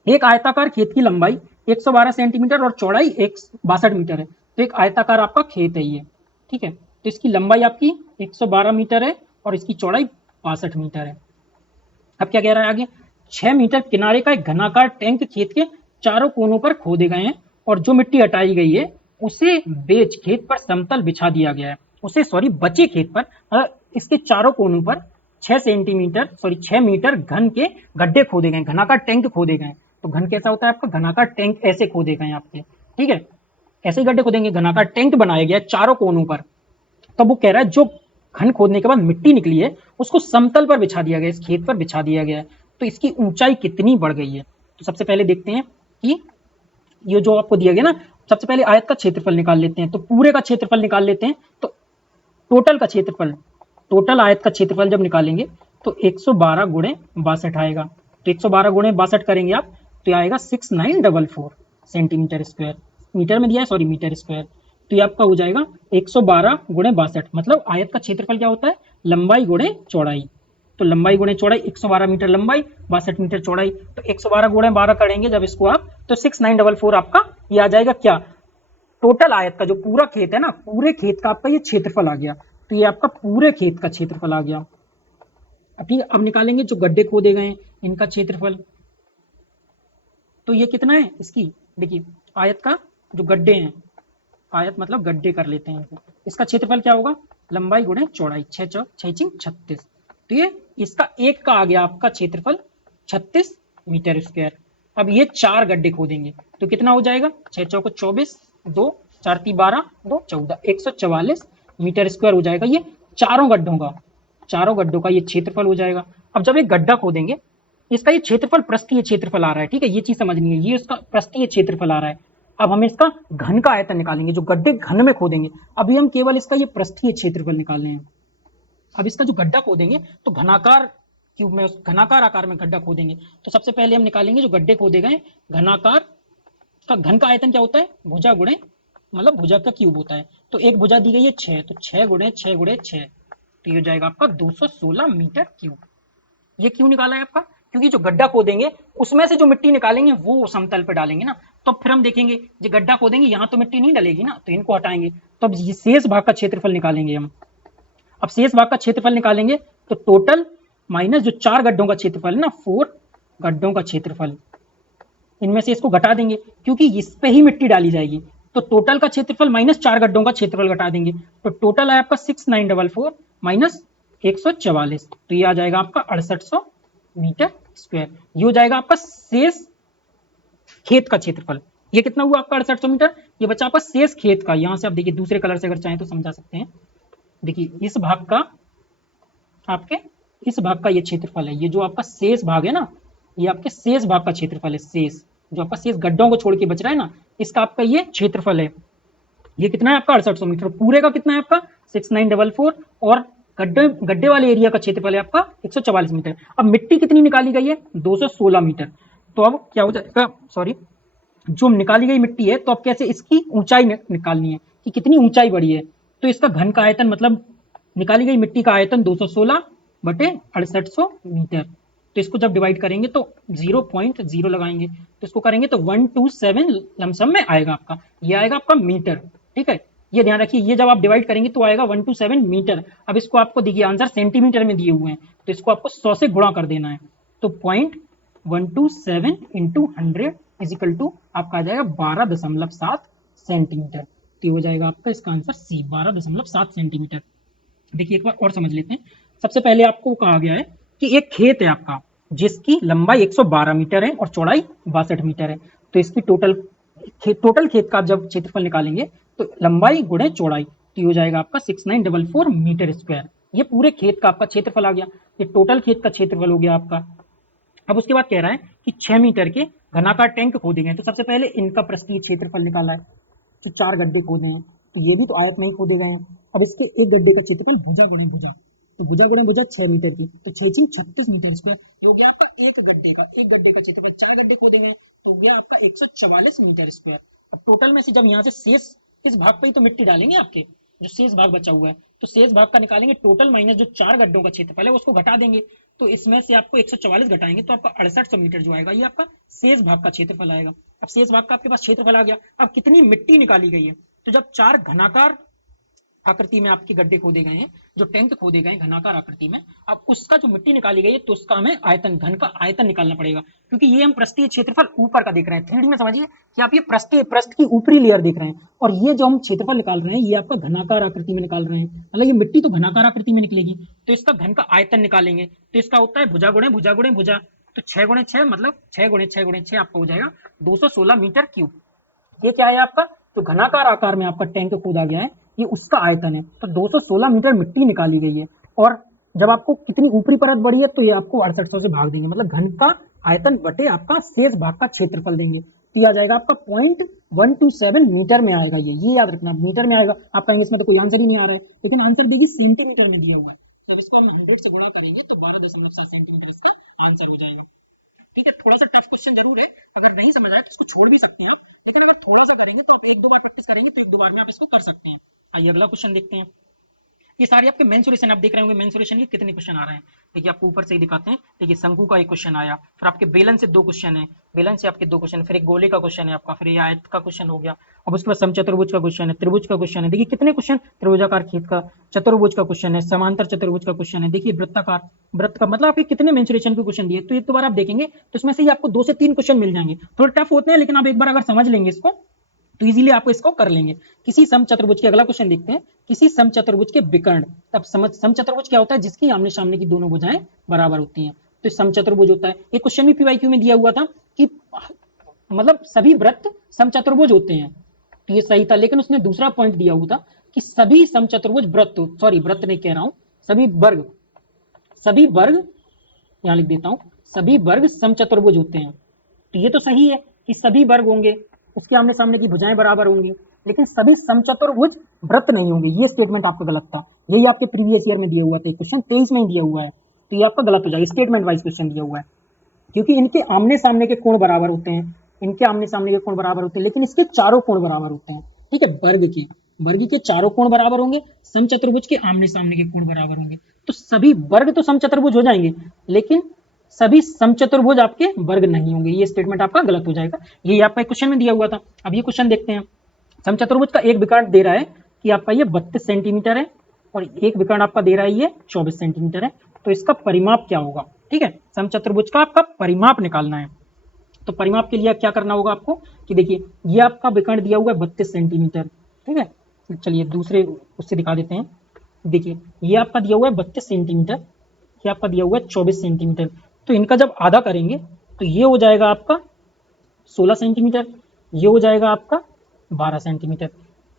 एक आयताकार खेत की लंबाई 112 सेंटीमीटर और चौड़ाई 62 मीटर है। तो एक आयताकार आपका खेत है ये, ठीक है, तो इसकी लंबाई आपकी 112 मीटर है और इसकी चौड़ाई 62 मीटर है। अब क्या कह रहा है आगे, 6 मीटर किनारे का एक घनाकार टैंक खेत के चारों कोनों पर खोदे गए हैं, और जो मिट्टी हटाई गई है उसे बेच खेत पर समतल बिछा दिया गया है। उसे बचे खेत पर इसके चारों कोनों पर 6 मीटर घन के गड्ढे खोदे गए, घनाकार टैंक खोदे गए। तो घन कैसा होता है आपका, घनाकार टैंक ऐसे खोदे गए आपके, ठीक है, ऐसे ही गड्ढे खोदेंगे, घनाकार टैंक बनाया गया चारों कोनों पर। तो वो कह रहा है जो घन खोदने के बाद मिट्टी निकली है उसको समतल पर बिछा दिया गया, इस खेत पर बिछा दिया गया है। तो इसकी ऊंचाई कितनी बढ़ गई है। तो सबसे पहले देखते हैं कि ये जो आपको दिया गया ना, सबसे पहले आयत का क्षेत्रफल निकाल लेते हैं। तो पूरे का क्षेत्रफल निकाल लेते हैं, तो टोटल का क्षेत्रफल, टोटल आयत का क्षेत्रफल जब निकालेंगे तो 112 गुणे 62 आएगा। तो 112 गुणे 62 करेंगे आप तो आएगा 6944 सेंटीमीटर स्क्वायर, मीटर में दिया है, सॉरी मीटर स्क्वायर। तो ये आपका हो जाएगा 112 गुणे 62, मतलब आयत का क्षेत्रफल क्या होता है, लंबाई गुणे चौड़ाई। तो लंबाई गुणे चौड़ाई, 112 मीटर लंबाई, 62 मीटर चौड़ाई। तो 112 गुणे 12 करेंगे जब इसको आप, तो 6944 आपका ये आ जाएगा क्या, टोटल आयत का जो पूरा खेत है ना, पूरे खेत का आपका ये क्षेत्रफल आ गया। तो ये आपका पूरे खेत का क्षेत्रफल आ गया। अब ठीक है, अब निकालेंगे जो गड्ढे खोदे गए इनका क्षेत्रफल। तो ये कितना है इसकी, देखिए आयत का जो गड्ढे हैं, आयत मतलब गड्ढे कर लेते हैं इनको, इसका क्षेत्रफल क्या होगा, लंबाई गुणे चौड़ाई, 6×6=36। तो ये इसका एक का आ गया आपका क्षेत्रफल 36 मीटर स्क्वायर। अब ये 4 गड्ढे खोदेंगे तो कितना हो जाएगा, 6×4=24, 2 4×3=12, 2 14, 144 मीटर स्क्वायर हो जाएगा ये चारों गड्ढों का ये क्षेत्रफल हो जाएगा। अब जब एक गड्ढा खोदेंगे, इसका ये क्षेत्रफल पृष्ठीय क्षेत्रफल आ रहा है, ठीक है, ये चीज समझनी है, ये इसका पृष्ठीय क्षेत्रफल आ रहा है। अब हम इसका घन का आयतन निकालेंगे, जो गड्ढे घन में खोदेंगे। अभी हम केवल इसका ये पृष्ठीय क्षेत्रफल निकाल रहे हैं। अब इसका जो गड्ढा खोदेंगे तो घनाकार क्यूब में, घनाकार आकार में गड्ढा खोदेंगे। तो सबसे पहले हम निकालेंगे जो गड्ढे खोदे गए घनाकार का घन का आयतन क्या होता है, भुजा गुणे, मतलब भुजा का क्यूब होता है। तो एक भुजा दी गई है 6, तो 6×6×6, तो ये हो जाएगा आपका 216 मीटर क्यूब। ये क्यों निकाला है आपका, क्योंकि जो गड्ढा खोदेंगे उसमें से जो मिट्टी निकालेंगे वो समतल पे डालेंगे ना। तो फिर हम देखेंगे जो गड्ढा खोदेंगे यहाँ तो मिट्टी नहीं डलेगी ना, तो इनको हटाएंगे। तो अब ये शेष भाग का क्षेत्रफल निकालेंगे हम। अब शेष भाग का क्षेत्रफल निकालेंगे तो टोटल माइनस जो 4 गड्ढों का क्षेत्रफल है ना, 4 गड्ढों का क्षेत्रफल, इनमें से इसको घटा देंगे क्योंकि इस पे ही मिट्टी डाली जाएगी। तो टोटल का क्षेत्रफल माइनस 4 गड्ढों का क्षेत्रफल घटा देंगे, तो टोटल है आपका 6944 माइनस 144, तो ये आ जाएगा आपका 6800 मीटर स्क्वायर। ये हो जाएगा आपका शेष खेत का क्षेत्रफल। ये कितना हुआ आपका 6800 मीटर। ये बचा आपका शेष खेत का। यहां से आप देखिए दूसरे कलर से अगर चाहें तो समझा सकते हैं। देखिए इस भाग का, आपके इस भाग का ये क्षेत्रफल है, ये जो आपका शेष भाग है ना, ये आपके शेष भाग का क्षेत्रफल है। शेष जो आपका शेष गड्ढों को छोड़ के बच रहा है ना, इसका आपका ये क्षेत्रफल है। ये कितना है आपका 6800 मीटर। पूरे का कितना है आपका 6944, और गड्ढे वाले एरिया का क्षेत्रफल है आपका 144 मीटर। अब मिट्टी कितनी निकाली गई है 216 मीटर। तो अब क्या हो जाएगा, सॉरी, जो निकाली गई मिट्टी है तो अब कैसे इसकी ऊंचाई निकालनी है कि कितनी ऊंचाई बढ़ी है। तो इसका घन का आयतन, मतलब निकाली गई मिट्टी का आयतन 216/6800 मीटर। तो इसको जब डिवाइड करेंगे तो 0.0 लगाएंगे, तो इसको करेंगे तो 127 लमसम में आएगा आपका, ये आएगा आपका मीटर, ठीक है। ये ध्यान रखिए, ये जब आप डिवाइड करेंगे तो आएगा 127 मीटर। अब इसको आपको देखिए आंसर सेंटीमीटर में दिए हुए हैं, तो इसको आपको 100 से गुणा कर देना है। तो 0.127 × 100 इजिकल टू आपका आ जाएगा 12.7 सेंटीमीटर। तो ये हो जाएगा आपका इसका आंसर सी, 12.7 सेंटीमीटर। देखिए एक बार और समझ लेते हैं। सबसे पहले आपको कहा गया है कि एक खेत है आपका जिसकी लंबाई 112 मीटर है और चौड़ाई 62 मीटर है। तो इसकी टोटल खेत का जब क्षेत्रफल निकालेंगे तो लंबाई गुणे चौड़ाई, तो ये हो जाएगा आपका 6944 मीटर स्क्वायर। ये पूरे खेत का आपका क्षेत्रफल आ गया, ये टोटल खेत का क्षेत्रफल हो गया आपका। अब उसके बाद कह रहा है कि 6 मीटर के घनाकार टैंक खोदे गए, तो सबसे पहले इनका पृष्ठीय क्षेत्रफल निकाला है, जो 4 गड्ढे खोदे हैं, तो ये भी तो आयत में ही खोदे गए हैं। अब इसके एक गड्ढे का क्षेत्रफल भुजा गुणे भुजा, तो भुजा गुणे भुजा 6 मीटर की, तो 6 × 36 मीटर स्क्वायर, ये हो गया आपका एक गड्ढे का क्षेत्रफल। 4 गड्ढे खोदे गए तो हो गया आपका 144 मीटर स्क्वायर। अब टोटल में से जब यहाँ से शेष इस भाग पे ही तो मिट्टी डालेंगे, आपके जो शेष भाग बचा हुआ है, तो शेष भाग का निकालेंगे टोटल माइनस जो 4 गड्ढों का क्षेत्रफल है उसको घटा देंगे, तो इसमें से आपको 144 घटाएंगे तो आपका 6800 मीटर जो आएगा ये आपका शेष भाग का क्षेत्रफल आएगा। अब शेष भाग का आपके पास क्षेत्रफल आ गया। अब कितनी मिट्टी निकाली गई है, तो जब 4 घनाकार आकृति में आपके गड्ढे खोदे गए हैं, जो टैंक खोदे गए हैं घनाकार आकृति में, अब उसका जो मिट्टी निकाली गई है तो उसका हमें आयतन, घन का आयतन निकालना पड़ेगा, क्योंकि ये हम पृष्ठीय क्षेत्रफल ऊपर का देख रहे हैं। 3D में समझिए कि आप ये पृष्ठ की ऊपरी लेयर देख रहे हैं, और ये जो हम क्षेत्रफल निकाल रहे हैं ये आपका घनाकार आकृति में निकाल रहे हैं, मतलब ये मिट्टी तो घनाकार आकृति में निकलेगी, तो इसका घन का आयतन निकालेंगे, तो इसका होता है भुजा गुणे भुजा गुणे भुजा, तो 6 × 6 मतलब 6 × 6 × 6 आपका हो जाएगा 216 मीटर क्यूब। ये क्या है आपका, जो घनाकार आकार में आपका टैंक खोदा गया है ये उसका आयतन है, तो 216 मीटर मिट्टी निकाली गई है। और जब आपको कितनी ऊपरी परत बढ़ी है तो ये आपको 6800 से भाग देंगे, मतलब घन का आयतन बटे आपका शेष भाग का क्षेत्रफल देंगे, तो ये आ जाएगा आपका 0.127 मीटर में आएगा। ये याद रखना, मीटर में आएगा। आप कहेंगे इसमें तो कोई आंसर ही नहीं आ रहा है, लेकिन आंसर देखिए सेंटीमीटर में दिया हुआ है, जब इसको हम 100 से गुणा करेंगे तो 12.7 सेंटीमीटर इसका आंसर हो जाएगा। ठीक है, थोड़ा सा टफ क्वेश्चन जरूर है, अगर नहीं समझ आए तो इसको छोड़ भी सकते हैं आप, लेकिन अगर थोड़ा सा करेंगे तो आप 1-2 बार प्रैक्टिस करेंगे तो 1-2 बार में आप इसको कर सकते हैं। आइए अगला क्वेश्चन देखते हैं। ये सारे आपके मेंसुरेशन आप देख रहे होंगे, मेंसुरेशन के कितने क्वेश्चन आ रहे हैं, देखिए आपको ऊपर से ही दिखाते हैं। देखिए शंकु का एक क्वेश्चन आया, फिर आपके बेलन से 2 क्वेश्चन है, बेलन से आपके 2 क्वेश्चन, फिर एक गोले का क्वेश्चन है आपका, फिर ये आयत का क्वेश्चन हो गया। अब उसके बाद समचतुर्भुज का क्वेश्चन है, त्रिभुज का क्वेश्चन है, देखिए कितने क्वेश्चन, त्रिभुजाकार खेत का, चतुर्भुज का क्वेश्चन है, समांतर चतुर्भुज का क्वेश्चन है, देखिए वृत्ताकार, वृत्त का मतलब आपके कितने मेंसुरेशन के क्वेश्चन दिए, तो एक बार आप देखेंगे तो इसमें से ही आपको 2 से 3 क्वेश्चन मिल जाएंगे। थोड़े टफ होते हैं लेकिन आप एक बार अगर समझ लेंगे इसको तो इजीली आपको इसको कर लेंगे। किसी समचतुर्भुज के, अगला क्वेश्चन देखते हैं, किसी समचतुर्भुज के विकर्ण, तब समचतुर्भुज क्या होता है, जिसकी आमने सामने की दोनों भुजाएं बराबर होती हैं, तो समचतुर्भुज होता है। एक क्वेश्चन भी पीवाईक्यू में दिया हुआ था कि मतलब सभी वृत्त समचतुर्भुज होते हैं, तो ये सही था, लेकिन उसने दूसरा पॉइंट दिया हुआ था कि सभी समचतुर्भुज वृत्त नहीं कह रहा हूं, सभी वर्ग यहां लिख देता हूं, सभी वर्ग समचतुर्भुज होते हैं, तो ये तो सही है कि सभी वर्ग होंगे, उसके आमने सामने की भुजाएं बराबर होंगी, लेकिन सभी समचतुर्भुज वृत्त नहीं होंगे, ये स्टेटमेंट आपका गलत था। यही आपके प्रीवियस ईयर में दिया हुआ था, क्वेश्चन 23 में ही दिया हुआ है, तो ये आपका गलत हो जाएगा, स्टेटमेंट वाइज क्वेश्चन दिया हुआ है, क्योंकि इनके आमने सामने के कोण बराबर होते हैं, इनके आमने सामने के कोण बराबर होते हैं, लेकिन इसके चारों कोण बराबर होते हैं। ठीक है, वर्ग के चारों कोण बराबर होंगे, समचतुर्भुज के आमने सामने के कोण बराबर होंगे, तो सभी वर्ग तो समचतुर्भुज हो जाएंगे, लेकिन सभी समचतुर्भुज आपके वर्ग नहीं होंगे, ये स्टेटमेंट आपका गलत हो जाएगा। ये आपका क्वेश्चन में दिया हुआ था। अब ये क्वेश्चन देखते हैं, समचतुर्भुज का एक विकर्ण दे रहा है कि आपका ये 32 सेंटीमीटर है, और एक विकर्ण आपका दे रहा है ये 24 सेंटीमीटर है, तो इसका परिमाप क्या होगा। ठीक है, समचतुर्भुज का आपका परिमाप निकालना है, तो परिमाप के लिए क्या करना होगा आपको कि देखिए ये आपका विकर्ण दिया हुआ है 32 सेंटीमीटर। ठीक है, चलिए दूसरे उससे दिखा देते हैं। देखिए ये आपका दिया हुआ है 32 सेंटीमीटर, ये आपका दिया हुआ है 24 सेंटीमीटर, तो इनका जब आधा करेंगे तो ये हो जाएगा आपका 16 सेंटीमीटर, ये हो जाएगा आपका 12 सेंटीमीटर,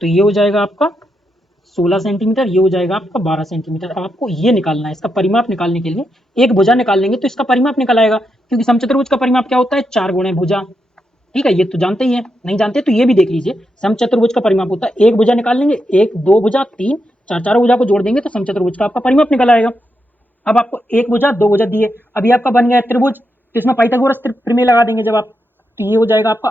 तो ये हो जाएगा आपका 16 सेंटीमीटर, ये हो जाएगा आपका 12 सेंटीमीटर। अब आपको ये निकालना है, इसका परिमाप निकालने के लिए एक भुजा निकाल लेंगे तो इसका परिमाप निकल आएगा, क्योंकि समचतुर्भुज का परिमाप क्या होता है, 4 गुणे भुजा। ठीक है, ये तो जानते ही है, नहीं जानते तो ये भी देख लीजिए, समचतुर्भुज का परिमाप होता है एक भुजा निकाल लेंगे, 1 2 भुजा 3 4, चारों भुजा को जोड़ देंगे तो समचतुर्भुज का आपका परिमाप निकल आएगा। अब आपको एक भुजा 2 भुजा दिए, अभी आपका बन गया त्रिभुज, तो इसमें पाइथागोरस प्रमेय लगा देंगे जब आप, तो ये हो जाएगा आपका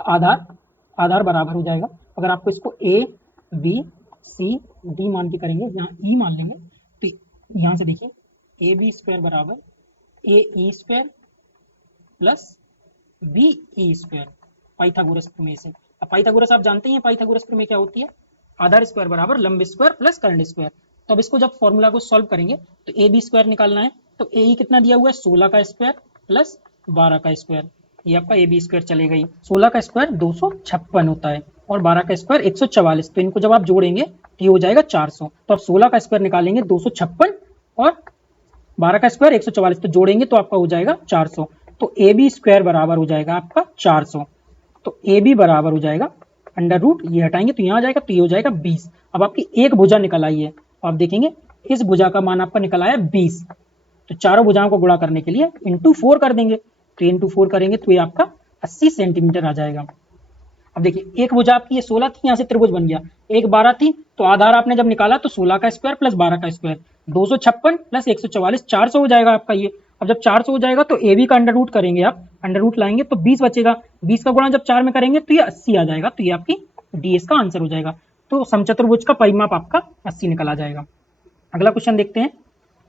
आधार बराबर हो जाएगा। अगर आपको इसको ए बी सी डी मान के करेंगे, यहाँ ई मान लेंगे, तो यहाँ से देखिए ए बी स्क्वायर बराबर A E square plus B E square, Pythagoras प्रमेय से। अब पाइथागोरस आप जानते हैं, पाइथागोरस प्रमेय क्या होती है, आधार स्क्वायर बराबर लंब स्क्वायर प्लस कर्ण स्क्वायर। तो अब इसको जब फॉर्मूला को सॉल्व करेंगे तो ए बी स्क्वायर निकालना है, तो ए कितना दिया हुआ है 16 का स्क्वायर प्लस 12 का स्क्वायर, ये आपका ए बी स्क्वायर चले गई, 16 का स्क्वायर 256 होता है और 12 का स्क्वायर 144, तो इनको जब आप जोड़ेंगे तो ये हो जाएगा 400। तो आप 16 का स्क्वायर निकालेंगे 256 और 12 का स्क्वायर 144, तो जोड़ेंगे तो आपका हो जाएगा 400, तो ए बी स्क्वायर बराबर हो जाएगा आपका 400, तो ए बी बराबर हो जाएगा अंडर रूट, ये हटाएंगे तो यहाँ आ जाएगा, तो ये हो जाएगा 20। अब आपकी एक भुजा निकल आई है, आप देखेंगे इस भुजा का मान आपका निकल आया 20, तो चारों भुजाओं को गुणा करने के लिए इंटू 4 कर देंगे, तो इंटू 4 करेंगे तो ये आपका 80 सेंटीमीटर आ जाएगा। अब देखिए एक भुजा आपकी ये 16 थी, यहाँ से त्रिभुज बन गया, एक 12 थी, तो आधार आपने जब निकाला तो 16 का स्क्वायर प्लस 12 का स्क्वायर 256 प्लस 144 400 हो जाएगा आपका ये। अब जब 400 हो जाएगा तो ए बी का अंडर रूट करेंगे आप, अंडर रूट लाएंगे तो 20 बचेगा, 20 का गुणा जब 4 में करेंगे तो ये 80 आ जाएगा, तो ये आपकी डीएस का आंसर हो जाएगा। तो समचतुर्भुज का परिमाप आपका 80 निकल आ जाएगा। अगला क्वेश्चन देखते हैं।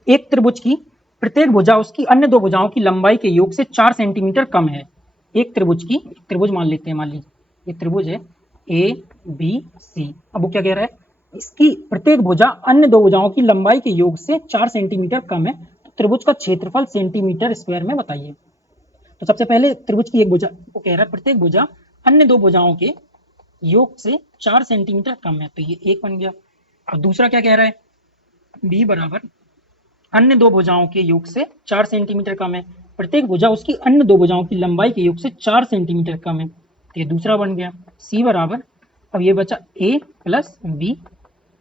एक त्रिभुज की प्रत्येक भुजा उसकी अन्य दो भुजाओं की लंबाई के योग से 4 सेंटीमीटर कम है। एक त्रिभुज मान लेते हैं, मान लीजिए ये त्रिभुज है ए बी सी। अब वो क्या कह रहा है, इसकी प्रत्येक भुजा अन्य दो भुजाओं की लंबाई के योग से 4 सेंटीमीटर कम है, तो त्रिभुज का क्षेत्रफल सेंटीमीटर स्क्वायर में बताइए। तो सबसे पहले त्रिभुज की एक भुजा वो कह रहा है प्रत्येक भुजा अन्य दो भुजाओं के योग से 4 सेंटीमीटर कम है, तो ये एक बन गया। और दूसरा क्या कह रहा है, बी बराबर अन्य दो भुजाओं के योग से 4 सेंटीमीटर कम है, प्रत्येक भुजा उसकी अन्य दो भुजाओं की लंबाई के योग से 4 सेंटीमीटर कम है, तो ये दूसरा बन गया। सी बराबर, अब ये बचा ए प्लस बी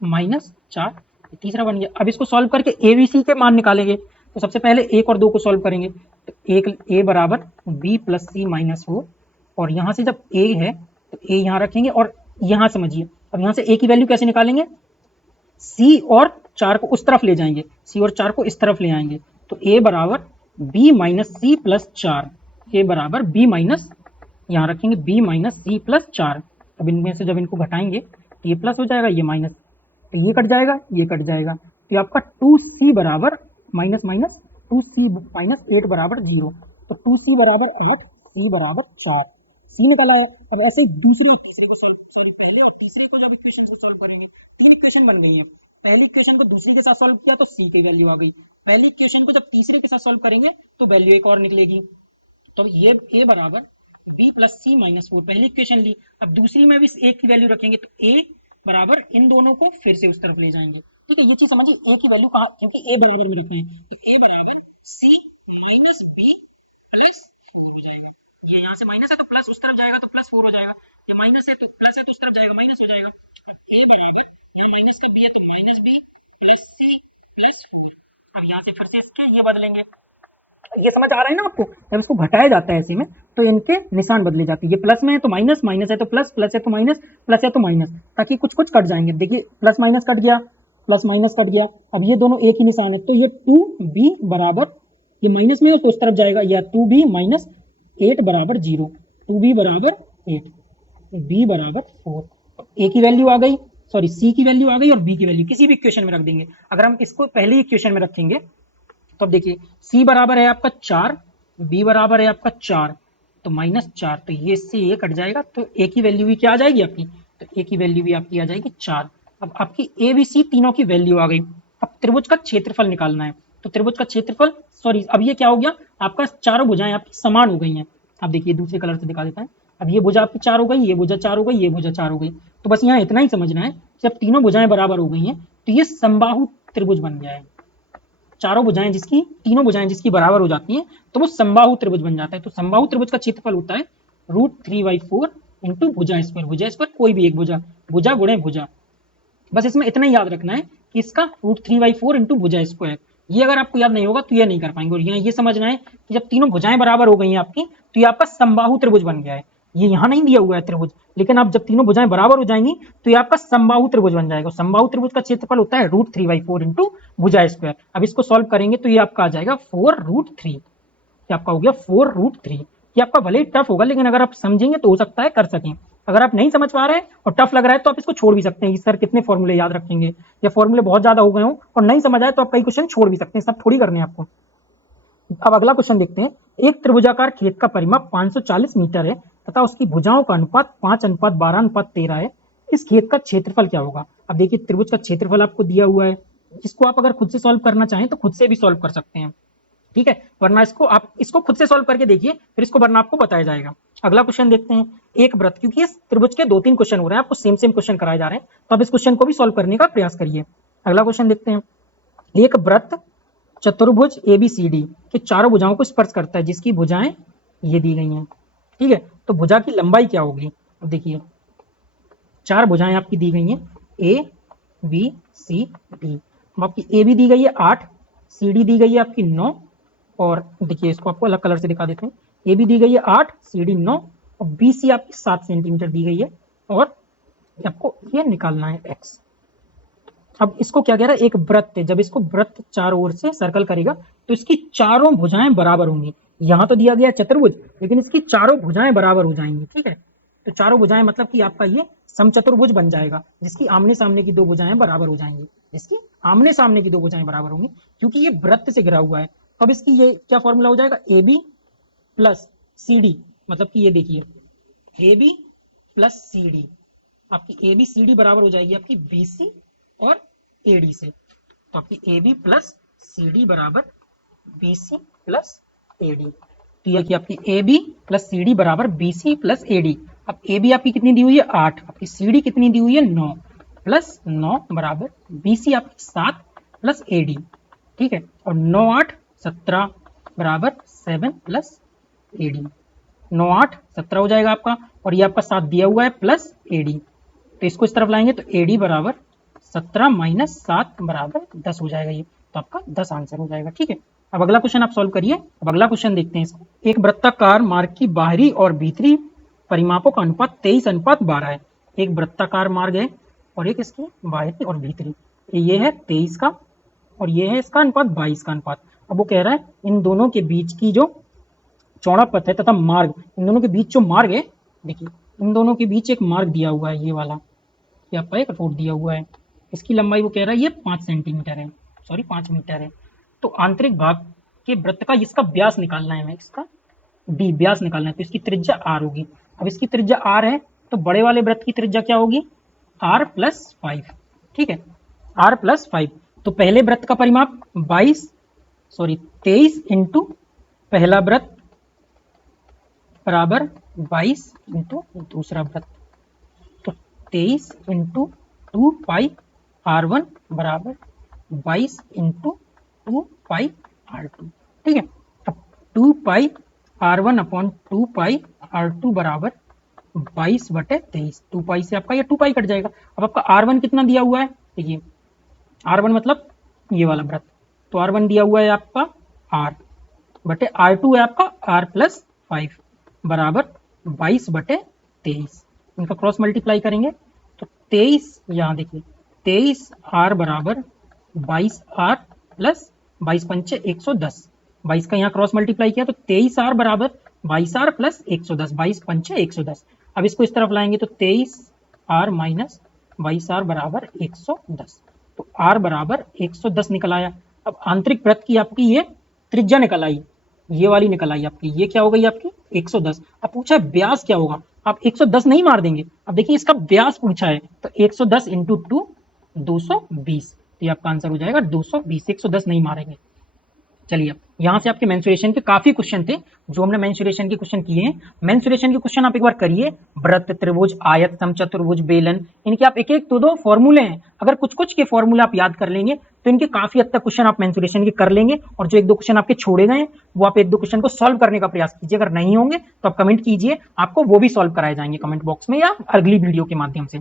माइनस 4, तीसरा बन गया। अब इसको सॉल्व करके ए बी सी के मान निकालेंगे, तो सबसे पहले एक और दो को सॉल्व करेंगे, तो एक ए बराबर बी प्लस सी माइनस 4, और यहाँ से जब ए है तो ए यहाँ रखेंगे, और यहाँ समझिए अब यहाँ से ए की वैल्यू कैसे निकालेंगे, सी और 4 को उस तरफ ले जाएंगे, सी और 4 को इस तरफ ले आएंगे, तो ए बराबर बी माइनस सी प्लस 4, ए बराबर बी माइनस, यहाँ रखेंगे बी माइनस सी प्लस 4। अब इनमें से जब इनको घटाएंगे तो ये प्लस हो जाएगा, ये माइनस, तो ये कट जाएगा, ये कट जाएगा, तो ये आपका 2c बराबर माइनस माइनस 2c माइनस 8 बराबर 0, तो 2c बराबर 8, c बराबर 4, सी निकल आया। अब ऐसे ही दूसरे और तीसरे को पहले और तीसरे को जब इक्वेशन को सॉल्व करेंगे, 3 इक्वेशन बन गई हैं। पहली इक्वेशन को दूसरी के साथ सॉल्व किया तो सी की वैल्यू आ गई, पहली इक्वेशन को जब तीसरे के साथ सॉल्व करेंगे तो वैल्यू एक और निकलेगी। तो ये ए बराबर बी प्लस सी माइनस 4 पहली इक्वेशन ली, अब दूसरी में भी ए की वैल्यू रखेंगे, तो ए बराबर इन दोनों को फिर से उस तरफ ले जाएंगे। ठीक है, ये चीज समझिए, ए की वैल्यू कहाँ, क्योंकि ए बराबर में रखना है, तो ए बराबर सी माइनस बी प्लस 4 हो जाएगा। ये यहाँ से माइनस है तो प्लस उस तरफ जाएगा तो प्लस 4 हो जाएगा, ये माइनस है तो प्लस है तो उस तरफ जाएगा माइनस हो जाएगा। अब ए बराबर यहाँ माइनस का बी है तो minus b plus c plus 4। अब यहाँ से फिर से इसके ये बदलेंगे, ये समझ आ रहा है ना आपको, जब इसको घटाया जाता है ऐसे में तो इनके निशान बदले जाते हैं, ये प्लस में है तो माइनस, माइनस है तो प्लस, प्लस है तो माइनस, प्लस है तो माइनस, ताकि कुछ कुछ कट जाएंगे। देखिए प्लस माइनस कट गया, प्लस माइनस कट गया, अब ये दोनों एक ही निशान है, तो ये 2b बराबर, ये माइनस में है तो उस तरफ जाएगा, या 2b माइनस 8 बराबर 0, 2b बराबर 8, b बराबर 4। a की वैल्यू आ गई, सॉरी c की वैल्यू आ गई, और b की वैल्यू किसी भी इक्वेशन में रख देंगे। अगर हम इसको पहली इक्वेशन में रखेंगे तो अब देखिए c बराबर है आपका 4, b बराबर है आपका 4, तो माइनस 4, तो ये इससे ये कट जाएगा, तो a की वैल्यू भी क्या आ जाएगी आपकी, तो a की वैल्यू भी आपकी आ जाएगी 4। अब आपकी a b c तीनों की वैल्यू आ गई। अब त्रिभुज का क्षेत्रफल निकालना है, तो त्रिभुज का क्षेत्रफल, सॉरी अब ये क्या हो गया, आपका चारों भुजाएं आपकी समान हो गई हैं। अब देखिए दूसरे कलर से दिखा देता है, अब ये भुजा आपकी 4 हो गई, ये भुजा 4 हो गई, ये भुजा 4 हो गई, तो बस यहाँ इतना ही समझना है, जब तीनों भुजाएं बराबर हो गई हैं तो ये समबाहु त्रिभुज बन गया है। चारों भुजाएं जिसकी, तीनों भुजाएं जिसकी बराबर हो जाती हैं तो वो समबाहु त्रिभुज बन जाता है। तो समबाहु त्रिभुज का क्षेत्रफल होता है √3/4 इंटू भुजा स्क्वायर, भुजा स्क्वायर कोई भी एक भुजा, भुजा गुणे भुजा, बस इसमें इतना ही याद रखना है कि इसका √3/4 इंटू भुजा स्क्वायर। ये अगर आपको याद नहीं होगा तो ये नहीं कर पाएंगे। और यहाँ ये समझना है कि जब तीनों भुजाएं बराबर हो गई हैं आपकी, तो ये आपका समबाहु त्रिभुज बन गया है। ये यहाँ नहीं दिया हुआ है त्रिभुज, लेकिन आप जब तीनों भुजाएं बराबर हो जाएंगी तो ये आपका समबाहु त्रिभुज बन जाएगा। समबाहु त्रिभुज का क्षेत्रफल होता है √3/4 इंटू भुजा स्क्वायर। अब इसको सॉल्व करेंगे तो ये आपका आ जाएगा 4√3, ये आपका हो गया 4√3। ये आपका भले ही टफ होगा, लेकिन अगर आप समझेंगे तो हो सकता है कर सकें। अगर आप नहीं समझ पा रहे हैं और टफ लग रहा है तो आप इसको छोड़ भी सकते हैं, सर कितने फॉर्मूले याद रखेंगे, या फॉर्मूले बहुत ज्यादा हो गए हो और नहीं समझ आए तो आप कई क्वेश्चन छोड़ भी सकते हैं, सब थोड़ी करने हैं आपको। अब अगला क्वेश्चन देखते हैं। एक त्रिभुजाकार खेत का परिमाप 540 मीटर है तथा उसकी भुजाओं का अनुपात 5:12:13 है। इस खेत का क्षेत्रफल क्या होगा। अब देखिए त्रिभुज का क्षेत्रफल आपको दिया हुआ है, इसको आप अगर खुद से सॉल्व करना चाहें तो खुद से भी सॉल्व कर सकते हैं, ठीक है, वरना इसको खुद से सॉल्व करके देखिए, फिर इसको वरना आपको बताया जाएगा। अगला क्वेश्चन देखते हैं। एक वृत्त, क्योंकि इस त्रिभुज के 2-3 क्वेश्चन हो रहे हैं, आपको सेम क्वेश्चन कराए जा रहे हैं, तो आप इस क्वेश्चन को भी सॉल्व करने का प्रयास करिए। अगला क्वेश्चन देखते हैं। एक वृत्त चतुर्भुज ABCD के चारों भुजाओं को स्पर्श करता है, जिसकी भुजाएं ये दी गई हैं, ठीक है, तो भुजा की लंबाई क्या होगी। अब देखिए 4 भुजाएं आपकी दी गई हैं ABCD। आपकी AB दी गई है 8, CD दी गई है आपकी 9, और देखिए इसको आपको अलग कलर से दिखा देते हैं, ए बी दी गई है 8, सी डी 9 और बी सी आपकी 7 सेंटीमीटर दी गई है और आपको ये निकालना है एक्स। अब इसको क्या कह रहा है, एक वृत्त है, जब इसको वृत्त चारों ओर से सर्कल करेगा तो इसकी चारों भुजाएं बराबर होंगी। यहां तो दिया गया चतुर्भुज, लेकिन इसकी चारों भुजाएं बराबर हो जाएंगी, ठीक है। तो चारों भुजाएं मतलब कि आपका ये समचतुर्भुज बन जाएगा, जिसकी आमने सामने की दो भुजाएं बराबर हो जाएंगी, जिसकी आमने सामने की दो भुजाएं बराबर होंगी, क्योंकि ये वृत्त से घिरा हुआ है। तो अब इसकी ये क्या फॉर्मूला हो जाएगा, a B plus C d, मतलब कि ये देखिए a B plus C d, आपकी ए बी सी डी बराबर हो जाएगी आपकी बी सी और ए डी से। तो आपकी A B plus C D बराबर B C plus A D. तो यह कि आपकी A B plus C D बराबर B C plus A D. अब ए बी आपकी कितनी दी हुई है 8, आपकी सी डी कितनी दी हुई है 9, प्लस 9 बराबर बी सी आपकी 7 प्लस ए डी, ठीक है। और 9 8 17 बराबर 7 प्लस ए डी। 9 8 17 हो जाएगा आपका, और ये आपका 7 दिया हुआ है प्लस ए डी। तो इसको इस तरफ लाएंगे तो ए डी बराबर 17 माइनस 7 बराबर 10 हो जाएगा, ये तो आपका 10 आंसर हो जाएगा, ठीक है। अब अगला क्वेश्चन आप सॉल्व करिए। अब अगला क्वेश्चन देखते हैं इसको। एक वृत्ताकार मार्ग की बाहरी और भीतरी परिमापों का अनुपात 23:12 है। एक वृत्ताकार मार्ग है और एक इसकी बाहरी और भीतरी, ये है 23 का और ये है इसका अनुपात 22 का अनुपात। अब वो कह रहा है इन दोनों के बीच की जो चौड़ा पथ है तथा मार्ग, इन दोनों के बीच जो मार्ग है, देखिए इन दोनों के बीच एक मार्ग दिया हुआ है, ये वाला, ये आपका एक रोड दिया हुआ है। इसकी लंबाई वो कह रहा है ये 5 सेंटीमीटर है, सॉरी 5 मीटर है। तो आंतरिक भाग के वृत्त का इसका व्यास निकालना है हमें, इसका डी व्यास निकालना है, तो इसकी त्रिज्या आर होगी। अब इसकी त्रिज्या आर है तो बड़े वाले वृत्त की त्रिज्या क्या होगी, आर प्लस 5, ठीक है, आर प्लस 5। तो पहले वृत्त का परिमाप 23 इंटू पहला वृत्त बराबर 22 इंटू दूसरा वृत्त, तो 23 इंटू 2 पाई R1 बराबर 22 इंटू 2 पाई R2, ठीक है। अब 2 पाई R1 अपॉन 2 पाई R2 बराबर 22/23, 2 पाई से आपका ये 2 पाई कट जाएगा। अब आपका R1 कितना दिया हुआ है, देखिए R1 मतलब ये वाला वृत्त, तो R1 दिया हुआ है आपका R बटे R2 है आपका R प्लस 5 बराबर 22/23। इनका क्रॉस मल्टीप्लाई करेंगे तो 23, यहाँ देखिए 23 R बराबर 22 R प्लस 22 पंचे 110, 22 का यहाँ क्रॉस मल्टीप्लाई किया तो 23 R बराबर 22 R प्लस 110, 22 पंचे 110। अब इसको इस तरफ लाएंगे तो 23 R माइनस 22 R बराबर 110, तो R बराबर 110 निकल आया। अब आंतरिक वृत्त की आपकी ये त्रिज्या निकल आई, ये वाली निकल आई आपकी, ये क्या हो गई आपकी 110। अब पूछा है व्यास क्या होगा, आप 110 नहीं मार देंगे। अब देखिए इसका व्यास पूछा है तो 110 इंटू 2 220, तो ये आपका आंसर हो जाएगा 220, 110 नहीं मारेंगे। चलिए अब यहाँ से आपके मेंसुरेशन के काफी क्वेश्चन थे जो हमने मेंसुरेशन के क्वेश्चन किए हैं। मेंसुरेशन के क्वेश्चन आप एक बार करिए, वृत्त, त्रिभुज, आयत, समचतुर्भुज, बेलन, इनके आप एक एक दो फॉर्मूले हैं, अगर कुछ कुछ के फॉर्मूले आप याद कर लेंगे तो इनके काफी हद तक क्वेश्चन आप मेंसुरेशन के कर लेंगे। और जो एक दो क्वेश्चन आपके छोड़े गए वो आप एक दो क्वेश्चन को सॉल्व करने का प्रयास कीजिए, अगर नहीं होंगे तो आप कमेंट कीजिए, आपको वो भी सॉल्व कराए जाएंगे कमेंट बॉक्स में या अगली वीडियो के माध्यम से,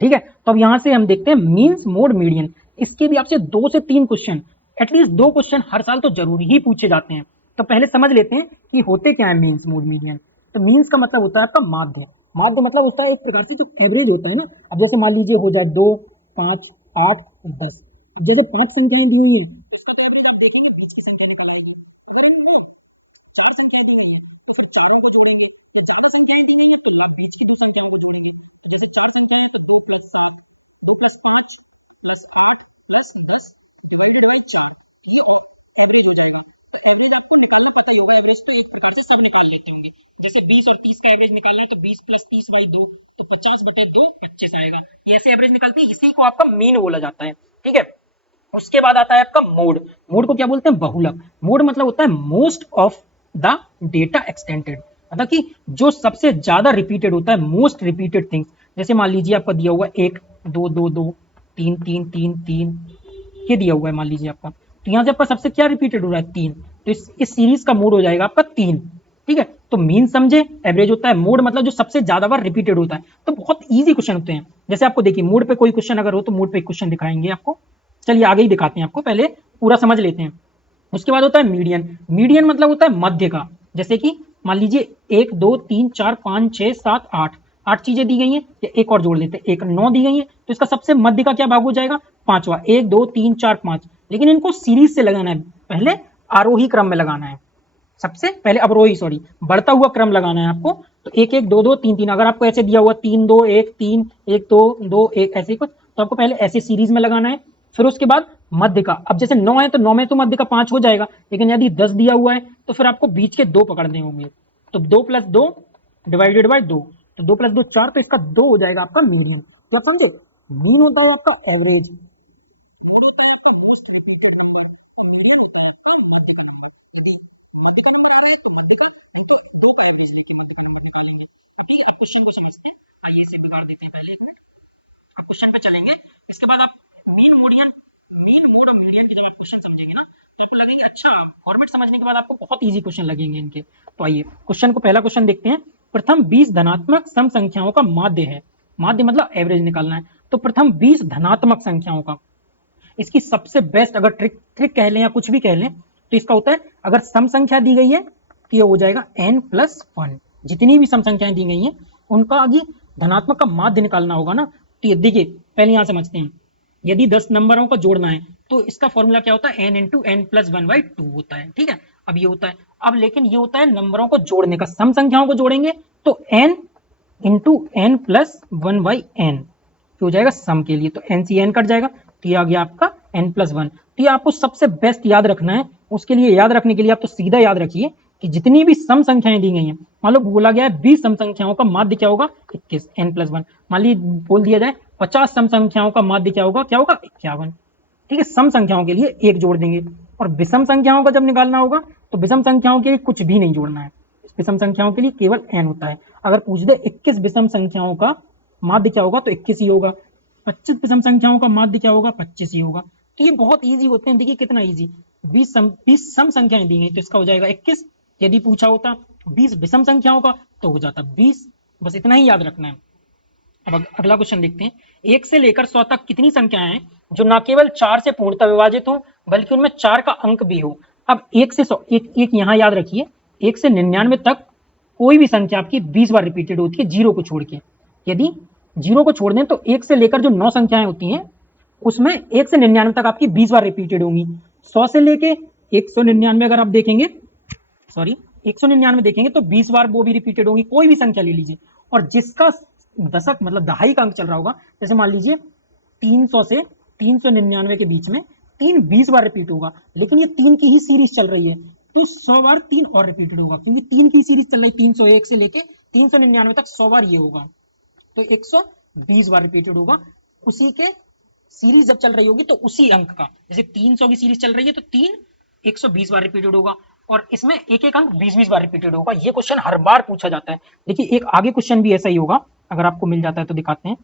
ठीक है। तो अब यहाँ से हम देखते हैं मीन्स, मोड, मीडियन। इसके भी आपसे 2 से 3 क्वेश्चन, एटलीस्ट 2 क्वेश्चन हर साल तो जरूरी ही पूछे जाते हैं। तो पहले समझ लेते हैं कि होते क्या है मीन्स, मोड, मीडियन। तो मीन्स का मतलब होता है आपका माध्य, माध्य मतलब होता है एक प्रकार से जो एवरेज होता है ना। अब जैसे मान लीजिए हो जाए 2 5 8 10, अब जैसे 5 संख्याएं दी हुई हैं तो इसका तो एवरेज आप देखेंगे बीच की संख्या निकल आएगी। अगर इनको 4 संख्याएं दी गई हैं तो फिर चारों को जोड़ेंगे, या ज्यादा संख्याएं दी गई हैं तो बीच की 2 संख्याओं को जोड़ेंगे। तो जैसे 4 संख्याएं हैं तो 2 + 7, 2 + 5 + 8 + 10 डिवाइडेड बाई 4, ये एवरेज हो जाएगा। तो एवरेज आपको निकालना पता ही होगा, एवरेज तो एक प्रकार से सब निकाल लेते होंगे। जैसे 20 और 30 का एवरेज निकालना है तो 20 + 30/2 तो 50/2 25 आएगा। ये ऐसे एवरेज निकलती है, इसी को आपका मीन बोला जाता है, ठीक है। उसके बाद आता है आपका मोड। मोड को क्या बोलते हैं, बहुलक। मोड मतलब होता है most of the data extended, मतलब कि जो सबसे ज्यादा रिपीटेड होता है, मोस्ट रिपीटेड थिंग्स। जैसे मान लीजिए आपका दिया हुआ 1 2 2 2 3 3 3 3, ये दिया हुआ है मान लीजिए आपका, तो यहाँ से आपका सबसे क्या रिपीटेड हो रहा है 3, तो इस सीरीज का मोड हो जाएगा आपका 3, ठीक है। तो मीन समझे, एवरेज होता है, मोड मतलब जो सबसे ज्यादा बार रिपीटेड होता है। तो बहुत इजी क्वेश्चन होते हैं। जैसे आपको देखिए मोड पे कोई क्वेश्चन अगर हो तो मोड पे क्वेश्चन दिखाएंगे आपको, चलिए आगे ही दिखाते हैं आपको, पहले पूरा समझ लेते हैं। उसके बाद होता है मीडियन। मीडियन मतलब होता है मध्य का, जैसे कि मान लीजिए 1 2 3 4 5 6 7 8 8 चीजें दी गई हैं, या एक और जोड़ लेते हैं, एक 9 दी गई है, तो इसका सबसे मध्य का क्या भाग हो जाएगा, पांचवा। 1 2 3 4 5, लेकिन इनको सीरीज से लगाना है, पहले आरोही क्रम में लगाना है, सबसे पहले अवरोही सॉरी बढ़ता हुआ क्रम लगाना है आपको। तो 1 1 2 2 3 3, अगर आपको ऐसे दिया हुआ 3 2 1 3 1 2 2 1 ऐसे कुछ, तो आपको पहले ऐसे सीरीज में लगाना है। फिर उसके बाद मध्य का, अब जैसे 9 है तो 9 में तो मध्य का 5 हो जाएगा, लेकिन यदि 10 दिया हुआ है तो फिर आपको बीच के 2 पकड़ने होंगे। तो 2 + 2 डिवाइडेड बाय 2, तो 2 + 2 4, तो इसका 2 हो जाएगा आपका मीडियन। तो आप समझे, मीन होता है आपका एवरेज, मोड होता है आपका मोस्ट रिपीटेड नंबर, और मीडियन होता है आपका मध्य का नंबर। यदि मध्य का नंबर आ रहा है तो मध्य का, नहीं तो 2 का एवरेज लेके मध्य का नंबर निकालेंगे। अब ठीक है, आप क्वेश्चन को समझते हैं, आइए इसे बिगाड़ देते हैं पहले, 1 मिनट। आप क्वेश्चन पे चलेंगे, इसके बाद आप मीन मोड और मीडियन की जब आप क्वेश्चन समझेंगे ना, तो आपको लगेंगे अच्छा, फॉर्मेट समझने के बाद आपको बहुत इजी क्वेश्चन लगेंगे इनके। तो आइए क्वेश्चन को, पहला क्वेश्चन देखते हैं। प्रथम 20 धनात्मक सम संख्याओं का माध्य है, माध्य मतलब एवरेज निकालना है। तो प्रथम 20 धनात्मक संख्याओं का, इसकी सबसे बेस्ट अगर ट्रिक कह लें या कुछ भी कह लें, तो इसका होता है, अगर सम संख्या दी गई है तो ये हो जाएगा n+1, जितनी भी सम संख्याएं दी गई हैं उनका आगे धनात्मक का माध्य निकालना होगा ना। तो ये देखिए, पहले यहां समझते हैं, यदि 10 नंबरों का जोड़ना है तो इसका फॉर्मूला क्या होता है, n × n+1/2 होता है, ठीक है। अब ये होता है, अब लेकिन ये होता है नंबरों को जोड़ने का, सम संख्याओं को जोड़ेंगे तो n × n+1/n हो जाएगा सम के लिए, तो n से n कट जाएगा, तो ये आ गया आपका n+1। तो ये आपको सबसे बेस्ट याद रखना है। उसके लिए याद रखने के लिए आप तो सीधा याद रखिए कि जितनी भी सम संख्याएं दी गई हैं, मान लो बोला गया है 20 सम संख्याओं का माध्य क्या होगा, 21, n+1। मान ली बोल दिया जाए 50 सम संख्याओं का माध्य क्या होगा 51, ठीक है। सम संख्याओं के लिए 1 जोड़ देंगे, और विषम संख्याओं का जब निकालना होगा तो विषम संख्याओं के लिए कुछ भी नहीं जोड़ना है, विषम संख्याओं के लिए केवल n होता है। अगर पूछ दे 21 विषम संख्याओं का माध्य क्या होगा, तो 21 ही होगा। 25 विषम संख्याओं का माध्य क्या होगा, 25 ही होगा। तो ये बहुत इजी होते हैं, देखिए कितना इजी। 20 सम संख्याएं दी गई तो इसका हो जाएगा 21, यदि पूछा होता 20 विषम संख्याओं का तो हो जाता 20, बस इतना ही याद रखना है। अब अगला क्वेश्चन देखते हैं। 1 से लेकर 100 तक कितनी संख्याएं हैं जो न केवल 4 से पूर्णतः विभाजित हो बल्कि उनमें 4 का अंक भी हो। अब 1 से 100, एक यहां याद रखिए, 1 से 99 तक कोई भी संख्या आपकी 20 बार रिपीटेड होती है, 0 को छोड़ के। यदि 0 को छोड़ दें तो 1 से लेकर जो 9 संख्याएं होती हैं उसमें 1 से 99 तक आपकी 20 बार रिपीटेड होंगी। 100 से लेके 199 अगर आप देखेंगे, सॉरी 199 देखेंगे तो 20 बार वो भी रिपीटेड होंगी, कोई भी संख्या ले लीजिए। और जिसका दशक मतलब दहाई का अंक चल रहा होगा, जैसे मान लीजिए 300 से 399 के बीच में 3 20 बार रिपीट होगा, लेकिन ये 3 की ही सीरीज चल रही है तो 100 बार 3 और रिपीटेड होगा, क्योंकि 3 की सीरीज चल रही है 301 से लेके 399 तक 100 बार ये होगा, तो 120 बार रिपीटेड होगा। उसी के सीरीज जब चल रही होगी तो उसी अंक का, जैसे 300 की सीरीज चल रही है तो 3 120 बार रिपीटेड होगा, और इसमें एक एक अंक 20-20 बार रिपीटेड होगा। ये क्वेश्चन हर बार पूछा जाता है। देखिए एक आगे क्वेश्चन भी ऐसा ही होगा, अगर आपको मिल जाता है तो दिखाते हैं।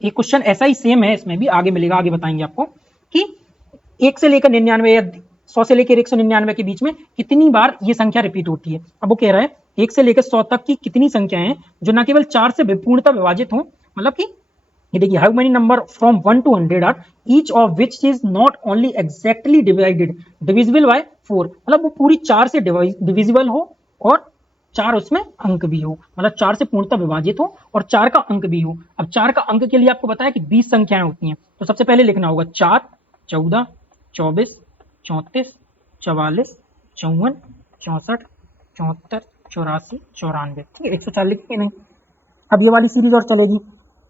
एक क्वेश्चन ऐसा ही सेम है, इसमें भी आगे मिलेगा, आगे बताएंगे आपको कि 1 से लेकर 99 या 100 से लेकर 199 के बीच में कितनी बार ये संख्या रिपीट होती है। अब वो कह रहा है 1 से लेकर 100 तक की कितनी संख्याएं हैं जो न केवल 4 से पूर्णतः विभाजित हो, मतलब कि ये देखिए, how many number from 1 to 100 are each of which is not only exactly divisible by 4, मतलब वो पूरी 4 से डिविजिबल हो और 4 उसमें अंक भी हो, मतलब 4 से पूर्णतः विभाजित हो और 4 का अंक भी हो। अब 4 का अंक के लिए आपको पता है कि 20 संख्याएं होती हैं, तो सबसे पहले लिखना होगा 4, 14, 24, 34, 44, 54, 64, 74, 84, 94, ठीक है। 104 लिखेंगे नहीं। अब ये वाली सीरीज और चलेगी,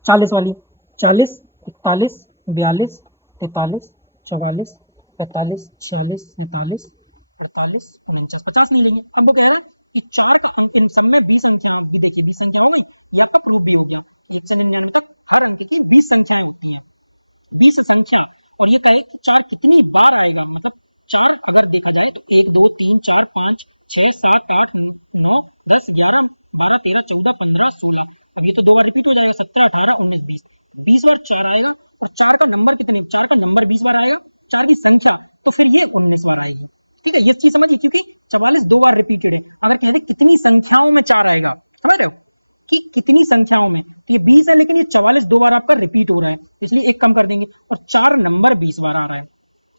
40 वाली, 40, 41, 42, 43, 44, 45, 46, 47, 48, 49, 50 नहीं लेंगे। अब वो कह रहा है कि 4 का अंक, इन सब में 20 संख्या भी देखिए, 20 संख्या हो गई, ये आपका प्रूफ भी हो गया कि 1 से 99 तक हर अंक की 20 संख्याएं होती हैं, 20 संख्या। और ये कहे कि 4 कितनी बार आएगा, मतलब 4 अगर देखा जाए तो 1 2 3 4 5 6 7 8 9 10 11 12 13 14 15 16, अब ये तो 2 बार रिपीट हो जाएगा, 17 18 19 20, 20 बार 4 आएगा। और 4 का नंबर कितने, 4 का नंबर 20 बार आएगा, 4 की संख्या तो फिर ये 19 बार आएगी, ठीक है। ये चीज समझिए, क्योंकि 44 2 बार रिपीटेड है। अगर कहते कितनी संख्याओं में 4 आएगा, समझ रहे हो कि कितनी संख्याओं में, तो ये 20 है लेकिन ये 44 2 बार आपका रिपीट हो रहा है, इसलिए एक कम कर देंगे, और 4 नंबर 20 बार आ रहा है।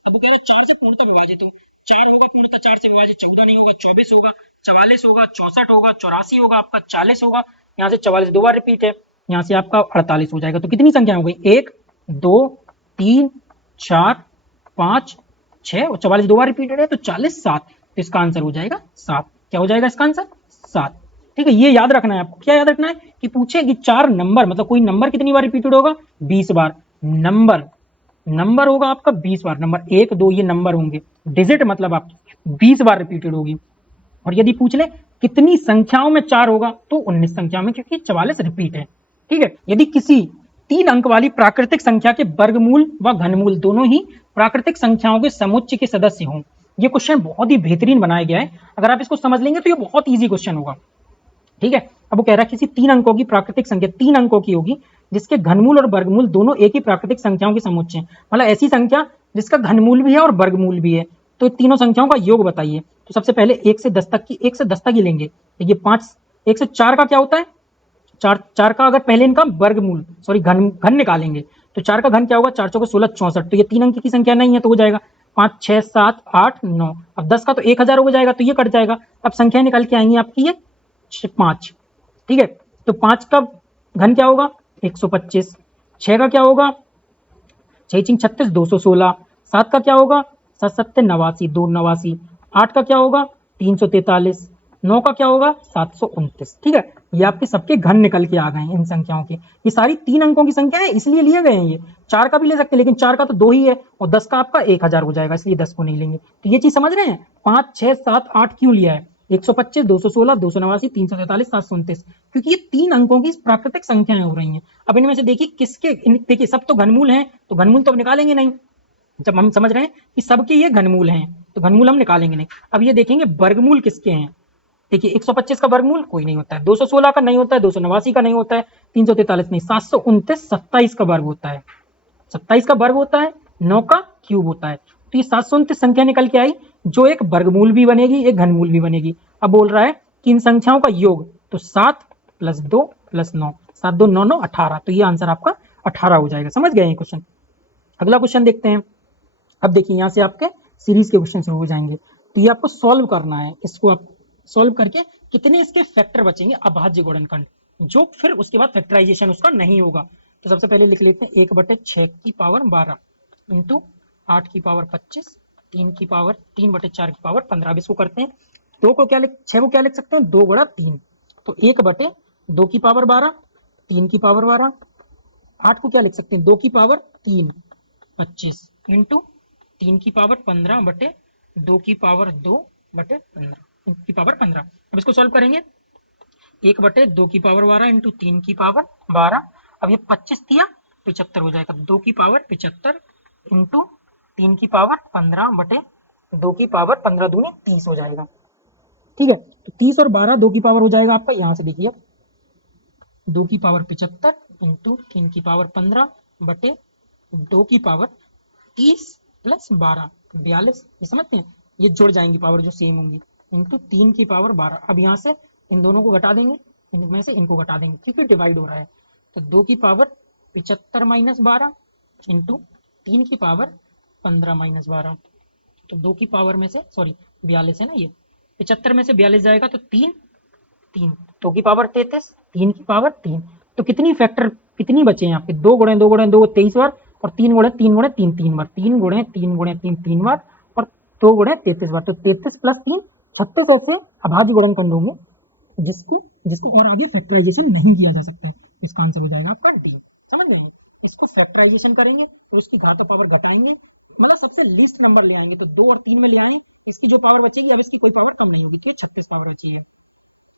अब वो कह रहा है 4 से पूर्णतः विभाजित हो, 4 होगा पूर्णतः 4 से विभाजित, 14 नहीं होगा, 24 होगा, 44 होगा, 64 होगा, 84 होगा, आपका 40 होगा, यहाँ से 44 दो बार रिपीट है, यहाँ से आपका 48 हो जाएगा। तो कितनी संख्या हो गई? 1 2 3 4 5 6 और 44 दो बार रिपीटेड है तो 40 7। तो इसका आंसर हो जाएगा 7। क्या हो जाएगा इसका आंसर? 7। ठीक है, ये याद रखना है आपको। क्या याद रखना है कि पूछे कि 4 नंबर मतलब कोई नंबर कितनी बार रिपीटेड होगा? 20 बार। नंबर होगा आपका 20 बार। नंबर 1 2 ये नंबर होंगे, डिजिट मतलब आप 20 बार रिपीटेड होगी। और यदि पूछ ले कितनी संख्याओं में 4 होगा तो 19 संख्याओं में, क्योंकि 44 रिपीट है। ठीक है, यदि किसी 3 अंक वाली प्राकृतिक संख्या के वर्गमूल व घनमूल दोनों ही प्राकृतिक संख्याओं के समुच्चय के सदस्य हों। ये क्वेश्चन बहुत ही बेहतरीन बनाया गया है, अगर आप इसको समझ लेंगे तो ये बहुत ईजी क्वेश्चन होगा। ठीक है, अब वो कह रहा है किसी 3 अंकों की प्राकृतिक संख्या 3 अंकों की होगी जिसके घनमूल और वर्गमूल दोनों एक ही प्राकृतिक संख्याओं के समुच्चय हैं। मतलब ऐसी संख्या जिसका घनमूल भी है और वर्गमूल भी है, तो तीनों संख्याओं का योग बताइए। तो सबसे पहले 1 से 10 तक की लेंगे। ये 5 1 से 4 का क्या होता है? 4 का अगर पहले इनका वर्गमूल घन निकालेंगे तो 4 का घन क्या होगा? 4 चौके 16 64। तो ये 3 अंक की संख्या नहीं है तो हो जाएगा 5 6 7 8 9। अब 10 का तो 1000 हो जाएगा तो ये कट जाएगा। अब संख्या निकल के आएंगी आपकी ये 5। ठीक है, तो 5 का घन क्या होगा? 125। 6 का क्या होगा? 6 36 216। 7 का क्या होगा? 7 7 89 289। 8 का क्या होगा? 343। 9 का क्या होगा? 729। ठीक है, ये आपके सबके घन निकल के आ गए हैं इन संख्याओं के। ये सारी 3 अंकों की संख्या है इसलिए लिए गए हैं। ये 4 का भी ले सकते हैं लेकिन 4 का तो 2 ही है और 10 का आपका 1000 हो जाएगा, इसलिए 10 को नहीं लेंगे। तो ये चीज समझ रहे हैं? 5 6 7 8 क्यों लिया है? 125 216 289 343 729, क्योंकि ये 3 अंकों की प्राकृतिक संख्याएं हो रही हैं। अब इनमें से देखिए देखिए सब तो घनमूल हैं, तो घनमूल तो अब निकालेंगे नहीं। जब हम समझ रहे हैं कि सबके ये घनमूल हैं तो घनमूल हम निकालेंगे नहीं। अब ये देखेंगे वर्गमूल किसके हैं। देखिए 125 का वर्गमूल कोई नहीं होता है, 216 का नहीं होता है, 289 का नहीं होता है, 343 नहीं, 729 27 का वर्ग होता है। 27 का वर्ग होता है, 9 का क्यूब होता है। तो ये 729 संख्या निकल के आई जो एक वर्गमूल भी बनेगी एक घनमूल भी बनेगी। अब बोल रहा है कि इन संख्याओं का योग, तो 7 + 2 + 9, 7 2 9 9 18। तो ये आंसर आपका 18 हो जाएगा। समझ गए ये क्वेश्चन? अगला क्वेश्चन देखते हैं। अब देखिए यहाँ से आपके सीरीज के क्वेश्चन शुरू हो जाएंगे, तो ये आपको सॉल्व करना है। इसको आप सॉल्व करके कितने इसके फैक्टर बचेंगे अभाज्य गुणनखंड, जो फिर उसके बाद फैक्टराइजेशन उसका नहीं होगा। तो सबसे पहले लिख लेते हैं 1/6 की पावर 12 इंटू 8 की पावर 25 3/4 की पावर 15। अब इसको करते हैं 6 को क्या लिख सकते हैं? 2 × 3। तो 1/2 की पावर 12 3 की पावर 12। 8 को क्या लिख सकते हैं? 2 की पावर 3 25 इंटू 3 की पावर 15/2 की पावर 2/15 की पावर 15। अब इसको सॉल्व करेंगे 1/2 की पावर 12 इंटू 3 की पावर 12। अब ये 25 दिया 75 हो जाएगा। 2 की पावर 75 इंटू 3 की पावर 15/2 की पावर 15 दूनी 30 हो जाएगा। ठीक है, तो 30 और 12 2 की पावर हो जाएगा आपका। यहाँ से देखिए 2 की पावर 75 इंटू 3 की पावर 15/2 की पावर 30 + 12 42। ये समझते हैं? ये जुड़ जाएंगी पावर जो सेम होंगी, इंटू 3 की पावर 12। अब यहाँ से इन दोनों को घटा देंगे, इनमें से इनको घटा देंगे क्योंकि डिवाइड हो रहा है। तो 2 की पावर 75 - 12 इंटू 3 की पावर 15 - 12। तो 2 की पावर में से 42 है ना, ये 75 में से 42 जाएगा तो 3 2 की पावर 33 3 की पावर 3। तो कितनी फैक्टर कितनी बचे हैं आपके? 2 × 2 × 2 23 बार और 3 × 3 × 3 3 बार, 3 × 3 × 3 3 बार और 2 × 33 बार। तो 33 + 3 36 ऐसे अभाज्य गुणनखंड होंगे जिसको और आगे फैक्टराइजेशन नहीं किया जा सकता है। तो इसका आंसर हो जाएगा आपका डी। समझ गए? इसको फैक्टराइजेशन करेंगे और उसकी घात पावर घटाएंगे, मतलब सबसे लीस्ट नंबर ले आएंगे। तो 2 और 3 में ले आए, इसकी जो पावर बचेगी अब इसकी कोई पावर कम नहीं होगी, तो ये 36 पावर बची है।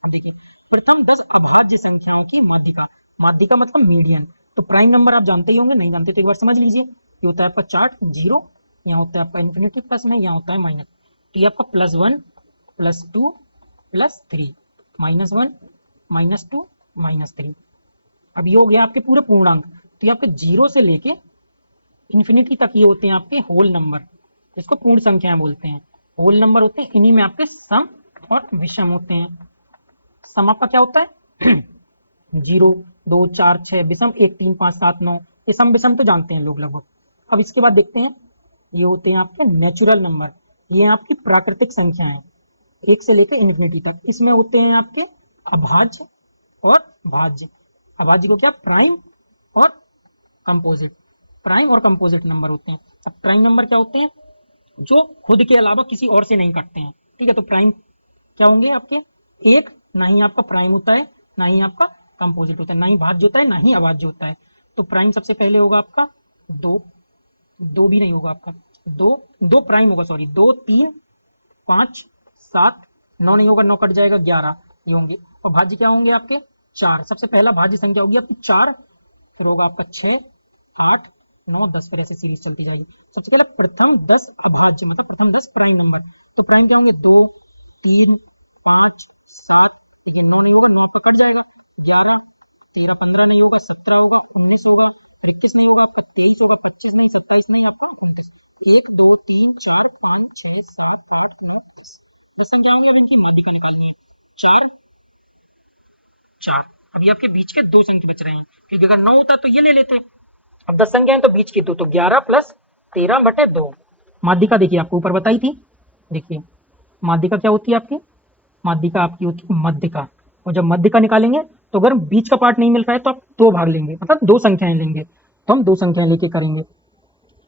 अब देखिए प्रथम 10 अभाज्य संख्याओं की माध्यिका मतलब मीडियन। तो प्राइम नंबर आप जानते ही होंगे, नहीं जानते तो एक बार समझ लीजिए। ये होता है आपका चार्ट 0, यहाँ होता है आपका इन्फिनिटी प्लस में, यहाँ होता है माइनस। तो ये आपका +1 +2 +3 -1 -2 -3। अब ये हो गया आपके पूरे पूर्णांक। तो ये आपके 0 से लेके इन्फिनिटी तक ये होते हैं आपके होल नंबर, जिसको पूर्ण संख्याएं बोलते हैं। होल नंबर होते हैं, इन्हीं में आपके सम और विषम होते हैं। सम आपका क्या होता है? 0 2 4 6, विषम 1 3 5 7 9। ये सम विषम तो जानते हैं लोग लगभग। अब इसके बाद देखते हैं, ये होते हैं आपके नेचुरल नंबर, ये हैं आपकी प्राकृतिक संख्याएं। 1 से लेकर इन्फिनिटी तक। इसमें होते हैं आपके अभाज्य और भाज्य। अभाज्य को क्या, प्राइम और कंपोजिट, प्राइम और कंपोजिट नंबर होते हैं। अब प्राइम नंबर क्या होते हैं, जो खुद के अलावा किसी और से नहीं कटते हैं, ठीक है। तो प्राइम क्या होंगे आपके, एक, ना ही आपका प्राइम होता है, ना ही आपका कंपोजिट होता है, ना ही भाज्य होता है, ना ही अभाज्य होता है। तो प्राइम सबसे पहले होगा आपका 2, 2 भी नहीं होगा आपका, 2 प्राइम होगा, सॉरी, 2 3 5 7, 9 नहीं होगा, 9 कट जाएगा, 11 ये होंगे। और भाज्य क्या होंगे आपके, 4। सबसे पहला भाज्य संख्या होगी आपकी 4, फिर होगा आपका 6 8 9 10, फिर ऐसे सीरीज चलती जाएगी। सबसे पहले प्रथम 10 अभाज्य, मतलब प्रथम 10 प्राइम नंबर। तो प्राइम क्या होंगे, 2 3 5 7, देखिए 9 नहीं होगा, 9 आपका कट जाएगा, 11 13 15 नहीं होगा, 17 होगा, 19 होगा, फिर 21 नहीं होगा आपका, 23 होगा, 25 नहीं, 27 नहीं आपका, 29। 1 2 3 4 5 6 7 8 9 10, 10 संख्या होंगी। अब इनकी माध्यिका निकालनी है, 4 4। अभी आपके बीच के 2 संख्या बच रहे हैं, क्योंकि अगर 9 होता तो ये ले लेते। अब 10 संख्या है तो बीच की 2, तो 11 प्लस 13 बटे 2। माध्यिका देखिए आपको ऊपर बताई थी, देखिए माध्यिका क्या होती है आपकी, माध्यिका आपकी होती है मध्यिका। और जब मध्यिका निकालेंगे तो अगर बीच का पार्ट नहीं मिल रहा है तो आप 2 भाग लेंगे, मतलब 2 संख्याएं लेंगे। तो हम 2 संख्याएं लेके करेंगे,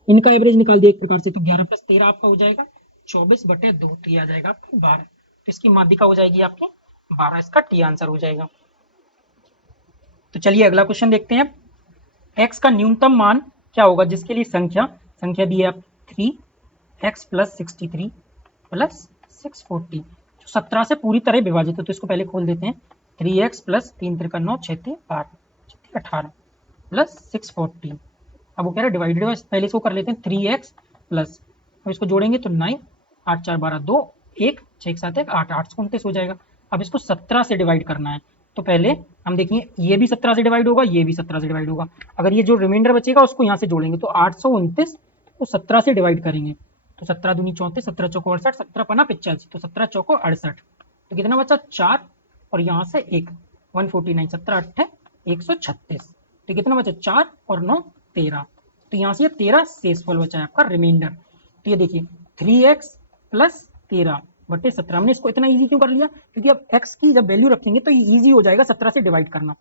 इनका एवरेज निकाल दिया एक प्रकार से। तो 11 प्लस 13 आपका हो जाएगा 24 बटे 2, तो ये आ जाएगा आपका 12। तो इसकी माध्यिका हो जाएगी आपकी 12, इसका टी आंसर हो जाएगा। तो चलिए अगला क्वेश्चन देखते हैं। x का न्यूनतम मान क्या होगा जिसके लिए संख्या दी है आप 3x प्लस 63 प्लस 640, जो 17 से पूरी तरह विभाजित है। तो इसको पहले खोल देते हैं, 3x प्लस 3 3 9 6 3 12 18 प्लस 640। अब वो कह रहा है डिवाइडेड बाय, पहले इसको कर लेते हैं 3x प्लस, अब इसको जोड़ेंगे तो 9 8 4 12 2 1 6 7 1 8 8 29 हो जाएगा। अब इसको 17 से डिवाइड करना है, तो पहले हम देखिए ये भी 17 से डिवाइड होगा, ये भी 17 से डिवाइड होगा। अगर ये जो रिमाइंडर बचेगा उसको यहाँ से जोड़ेंगे तो 829 को 17 से डिवाइड करेंगे तो 17 दूनी 34, 17 चौको 68, 17 पना 85, तो 17 चौको 68, तो कितना बचा 4 और यहाँ से 1 149, 17 8 136, तो कितना बचा 4 और 9 13, तो यहाँ से ये 13 शेष फल बचा है आपका रिमाइंडर। तो ये देखिए 3x प्लस 13 बटे 17, हमने इसको इतना इजी क्यों कर लिया, क्योंकि अब x की जब वैल्यू रखेंगे तो ये इजी हो जाएगा 17 से डिवाइड करना।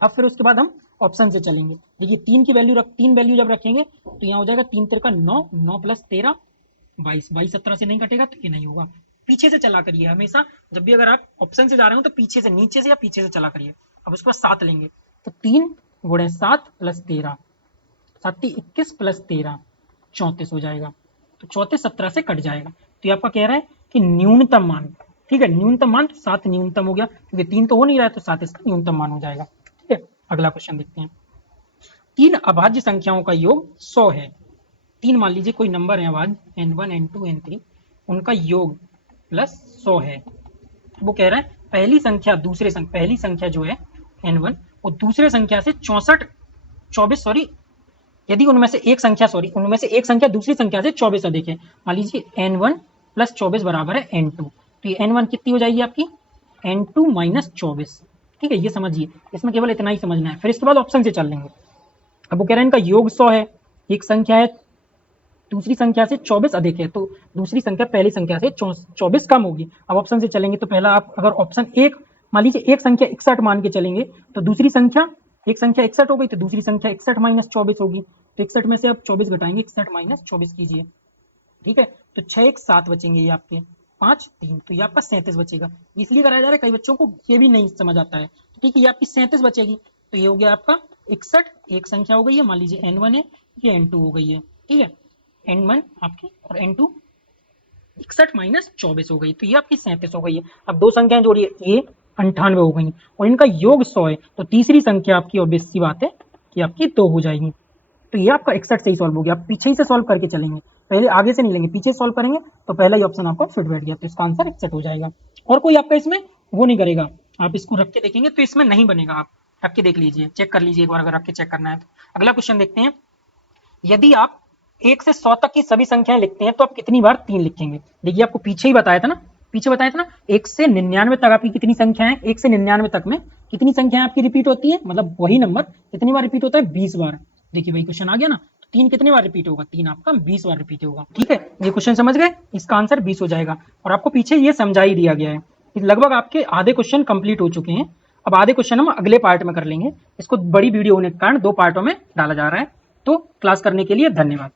अब फिर उसके बाद हम ऑप्शन से चलेंगे, देखिए 3 की वैल्यू 3 वैल्यू जब रखेंगे तो यहाँ हो जाएगा 3 3 9, 9 प्लस 13 22, 22 17 से नहीं कटेगा तो ये नहीं होगा। पीछे से चला करिए हमेशा, जब भी अगर आप ऑप्शन से जा रहे हो तो पीछे से, नीचे से या पीछे से चला करिए। अब उसके बाद 7 लेंगे तो 3 गुणे 7 प्लस 13, 7 21 प्लस 13 34 हो जाएगा, तो 34 17 से कट जाएगा। तो ये आपका कह रहा है कि न्यूनतम मान, ठीक है, न्यूनतम मान, तो 7 न्यूनतम हो गया, क्योंकि 3 तो हो नहीं रहा है, तो 7 इसका न्यूनतम मान हो जाएगा। ठीक है, अगला क्वेश्चन देखते हैं। 3 अभाज्य संख्याओं का योग 100 है। 3 मान लीजिए कोई नंबर है अभाज्य n1 n2 n3, उनका योग प्लस 100 है। वो कह रहा है पहली संख्या पहली संख्या जो है n1 वो दूसरे संख्या से 24 सॉरी, यदि उनमें से एक संख्या दूसरी संख्या से 24 अधिक है। मान लीजिए n1 प्लस 24 बराबर है n2, तो ये n1 कितनी हो जाएगी आपकी, n2 माइनस 24। ठीक है, ये समझिए, इसमें केवल इतना ही समझना है, फिर इसके बाद ऑप्शन से चल लेंगे। अब वो कह रहे हैं इनका योग 100 है, एक संख्या है दूसरी संख्या से 24 अधिक है, तो दूसरी संख्या पहली संख्या से 24 कम होगी। अब ऑप्शन से चलेंगे तो पहला आप अगर ऑप्शन एक, मान लीजिए एक संख्या 61 मान के चलेंगे, तो दूसरी संख्या, एक संख्या 61 हो गई तो दूसरी संख्या 61 माइनस 24 होगी, तो 61 में से आप 24 घटाएंगे, 61 माइनस 24 कीजिए। ठीक है, तो 6 1 7 बचेंगे, ये आपके 5 3, तो ये आपका 37 बचेगा। इसलिए कराया जा रहा है, कई बच्चों को ये भी नहीं समझ आता है। ठीक है, ये आपकी 37 बचेगी, तो ये हो गया आपका 61, एक संख्या हो गई है, मान लीजिए n1 है, ये n2 हो गई है। ठीक है, n1 आपकी और n2 61 माइनस 24 हो गई, तो ये आपकी 37 हो गई है। अब दो संख्याएं जोड़िए, ये 98 हो गई और इनका योग 100 है, तो तीसरी संख्या आपकी ऑब्वियस सी बात है कि आपकी 2 हो जाएगी। तो ये आपका 61 से ही सॉल्व हो गया। आप पीछे ही से सॉल्व करके चलेंगे, पहले आगे से नहीं लेंगे, पीछे सॉल्व करेंगे तो पहला ही ऑप्शन आपका फिट बैठ गया, तो इसका आंसर 61 हो जाएगा। और कोई आपका इसमें वो नहीं करेगा, आप इसको रख के देखेंगे तो इसमें नहीं बनेगा। आप रख के देख लीजिए, चेक कर लीजिए एक बार, अगर रख के चेक करना है तो। अगला क्वेश्चन देखते हैं। यदि आप 1 से 100 तक की सभी संख्याएं लिखते हैं तो आप कितनी बार 3 लिखेंगे। देखिए आपको पीछे ही बताया था ना, 1 से 99 तक आपकी कितनी संख्याएं, 1 से 99 तक में कितनी संख्याएं आपकी रिपीट होती है, मतलब वही नंबर कितनी बार रिपीट होता है, 20 बार। देखिए वही क्वेश्चन आ गया ना, तो 3 कितने बार रिपीट होगा, 3 आपका 20 बार रिपीट होगा। ठीक है, ये क्वेश्चन समझ गए, इसका आंसर 20 हो जाएगा। और आपको पीछे ये समझा ही दिया गया है। लगभग आपके आधे क्वेश्चन कंप्लीट हो चुके हैं। अब आधे क्वेश्चन हम अगले पार्ट में कर लेंगे, इसको बड़ी वीडियो होने के कारण 2 पार्टों में डाला जा रहा है। तो क्लास करने के लिए धन्यवाद।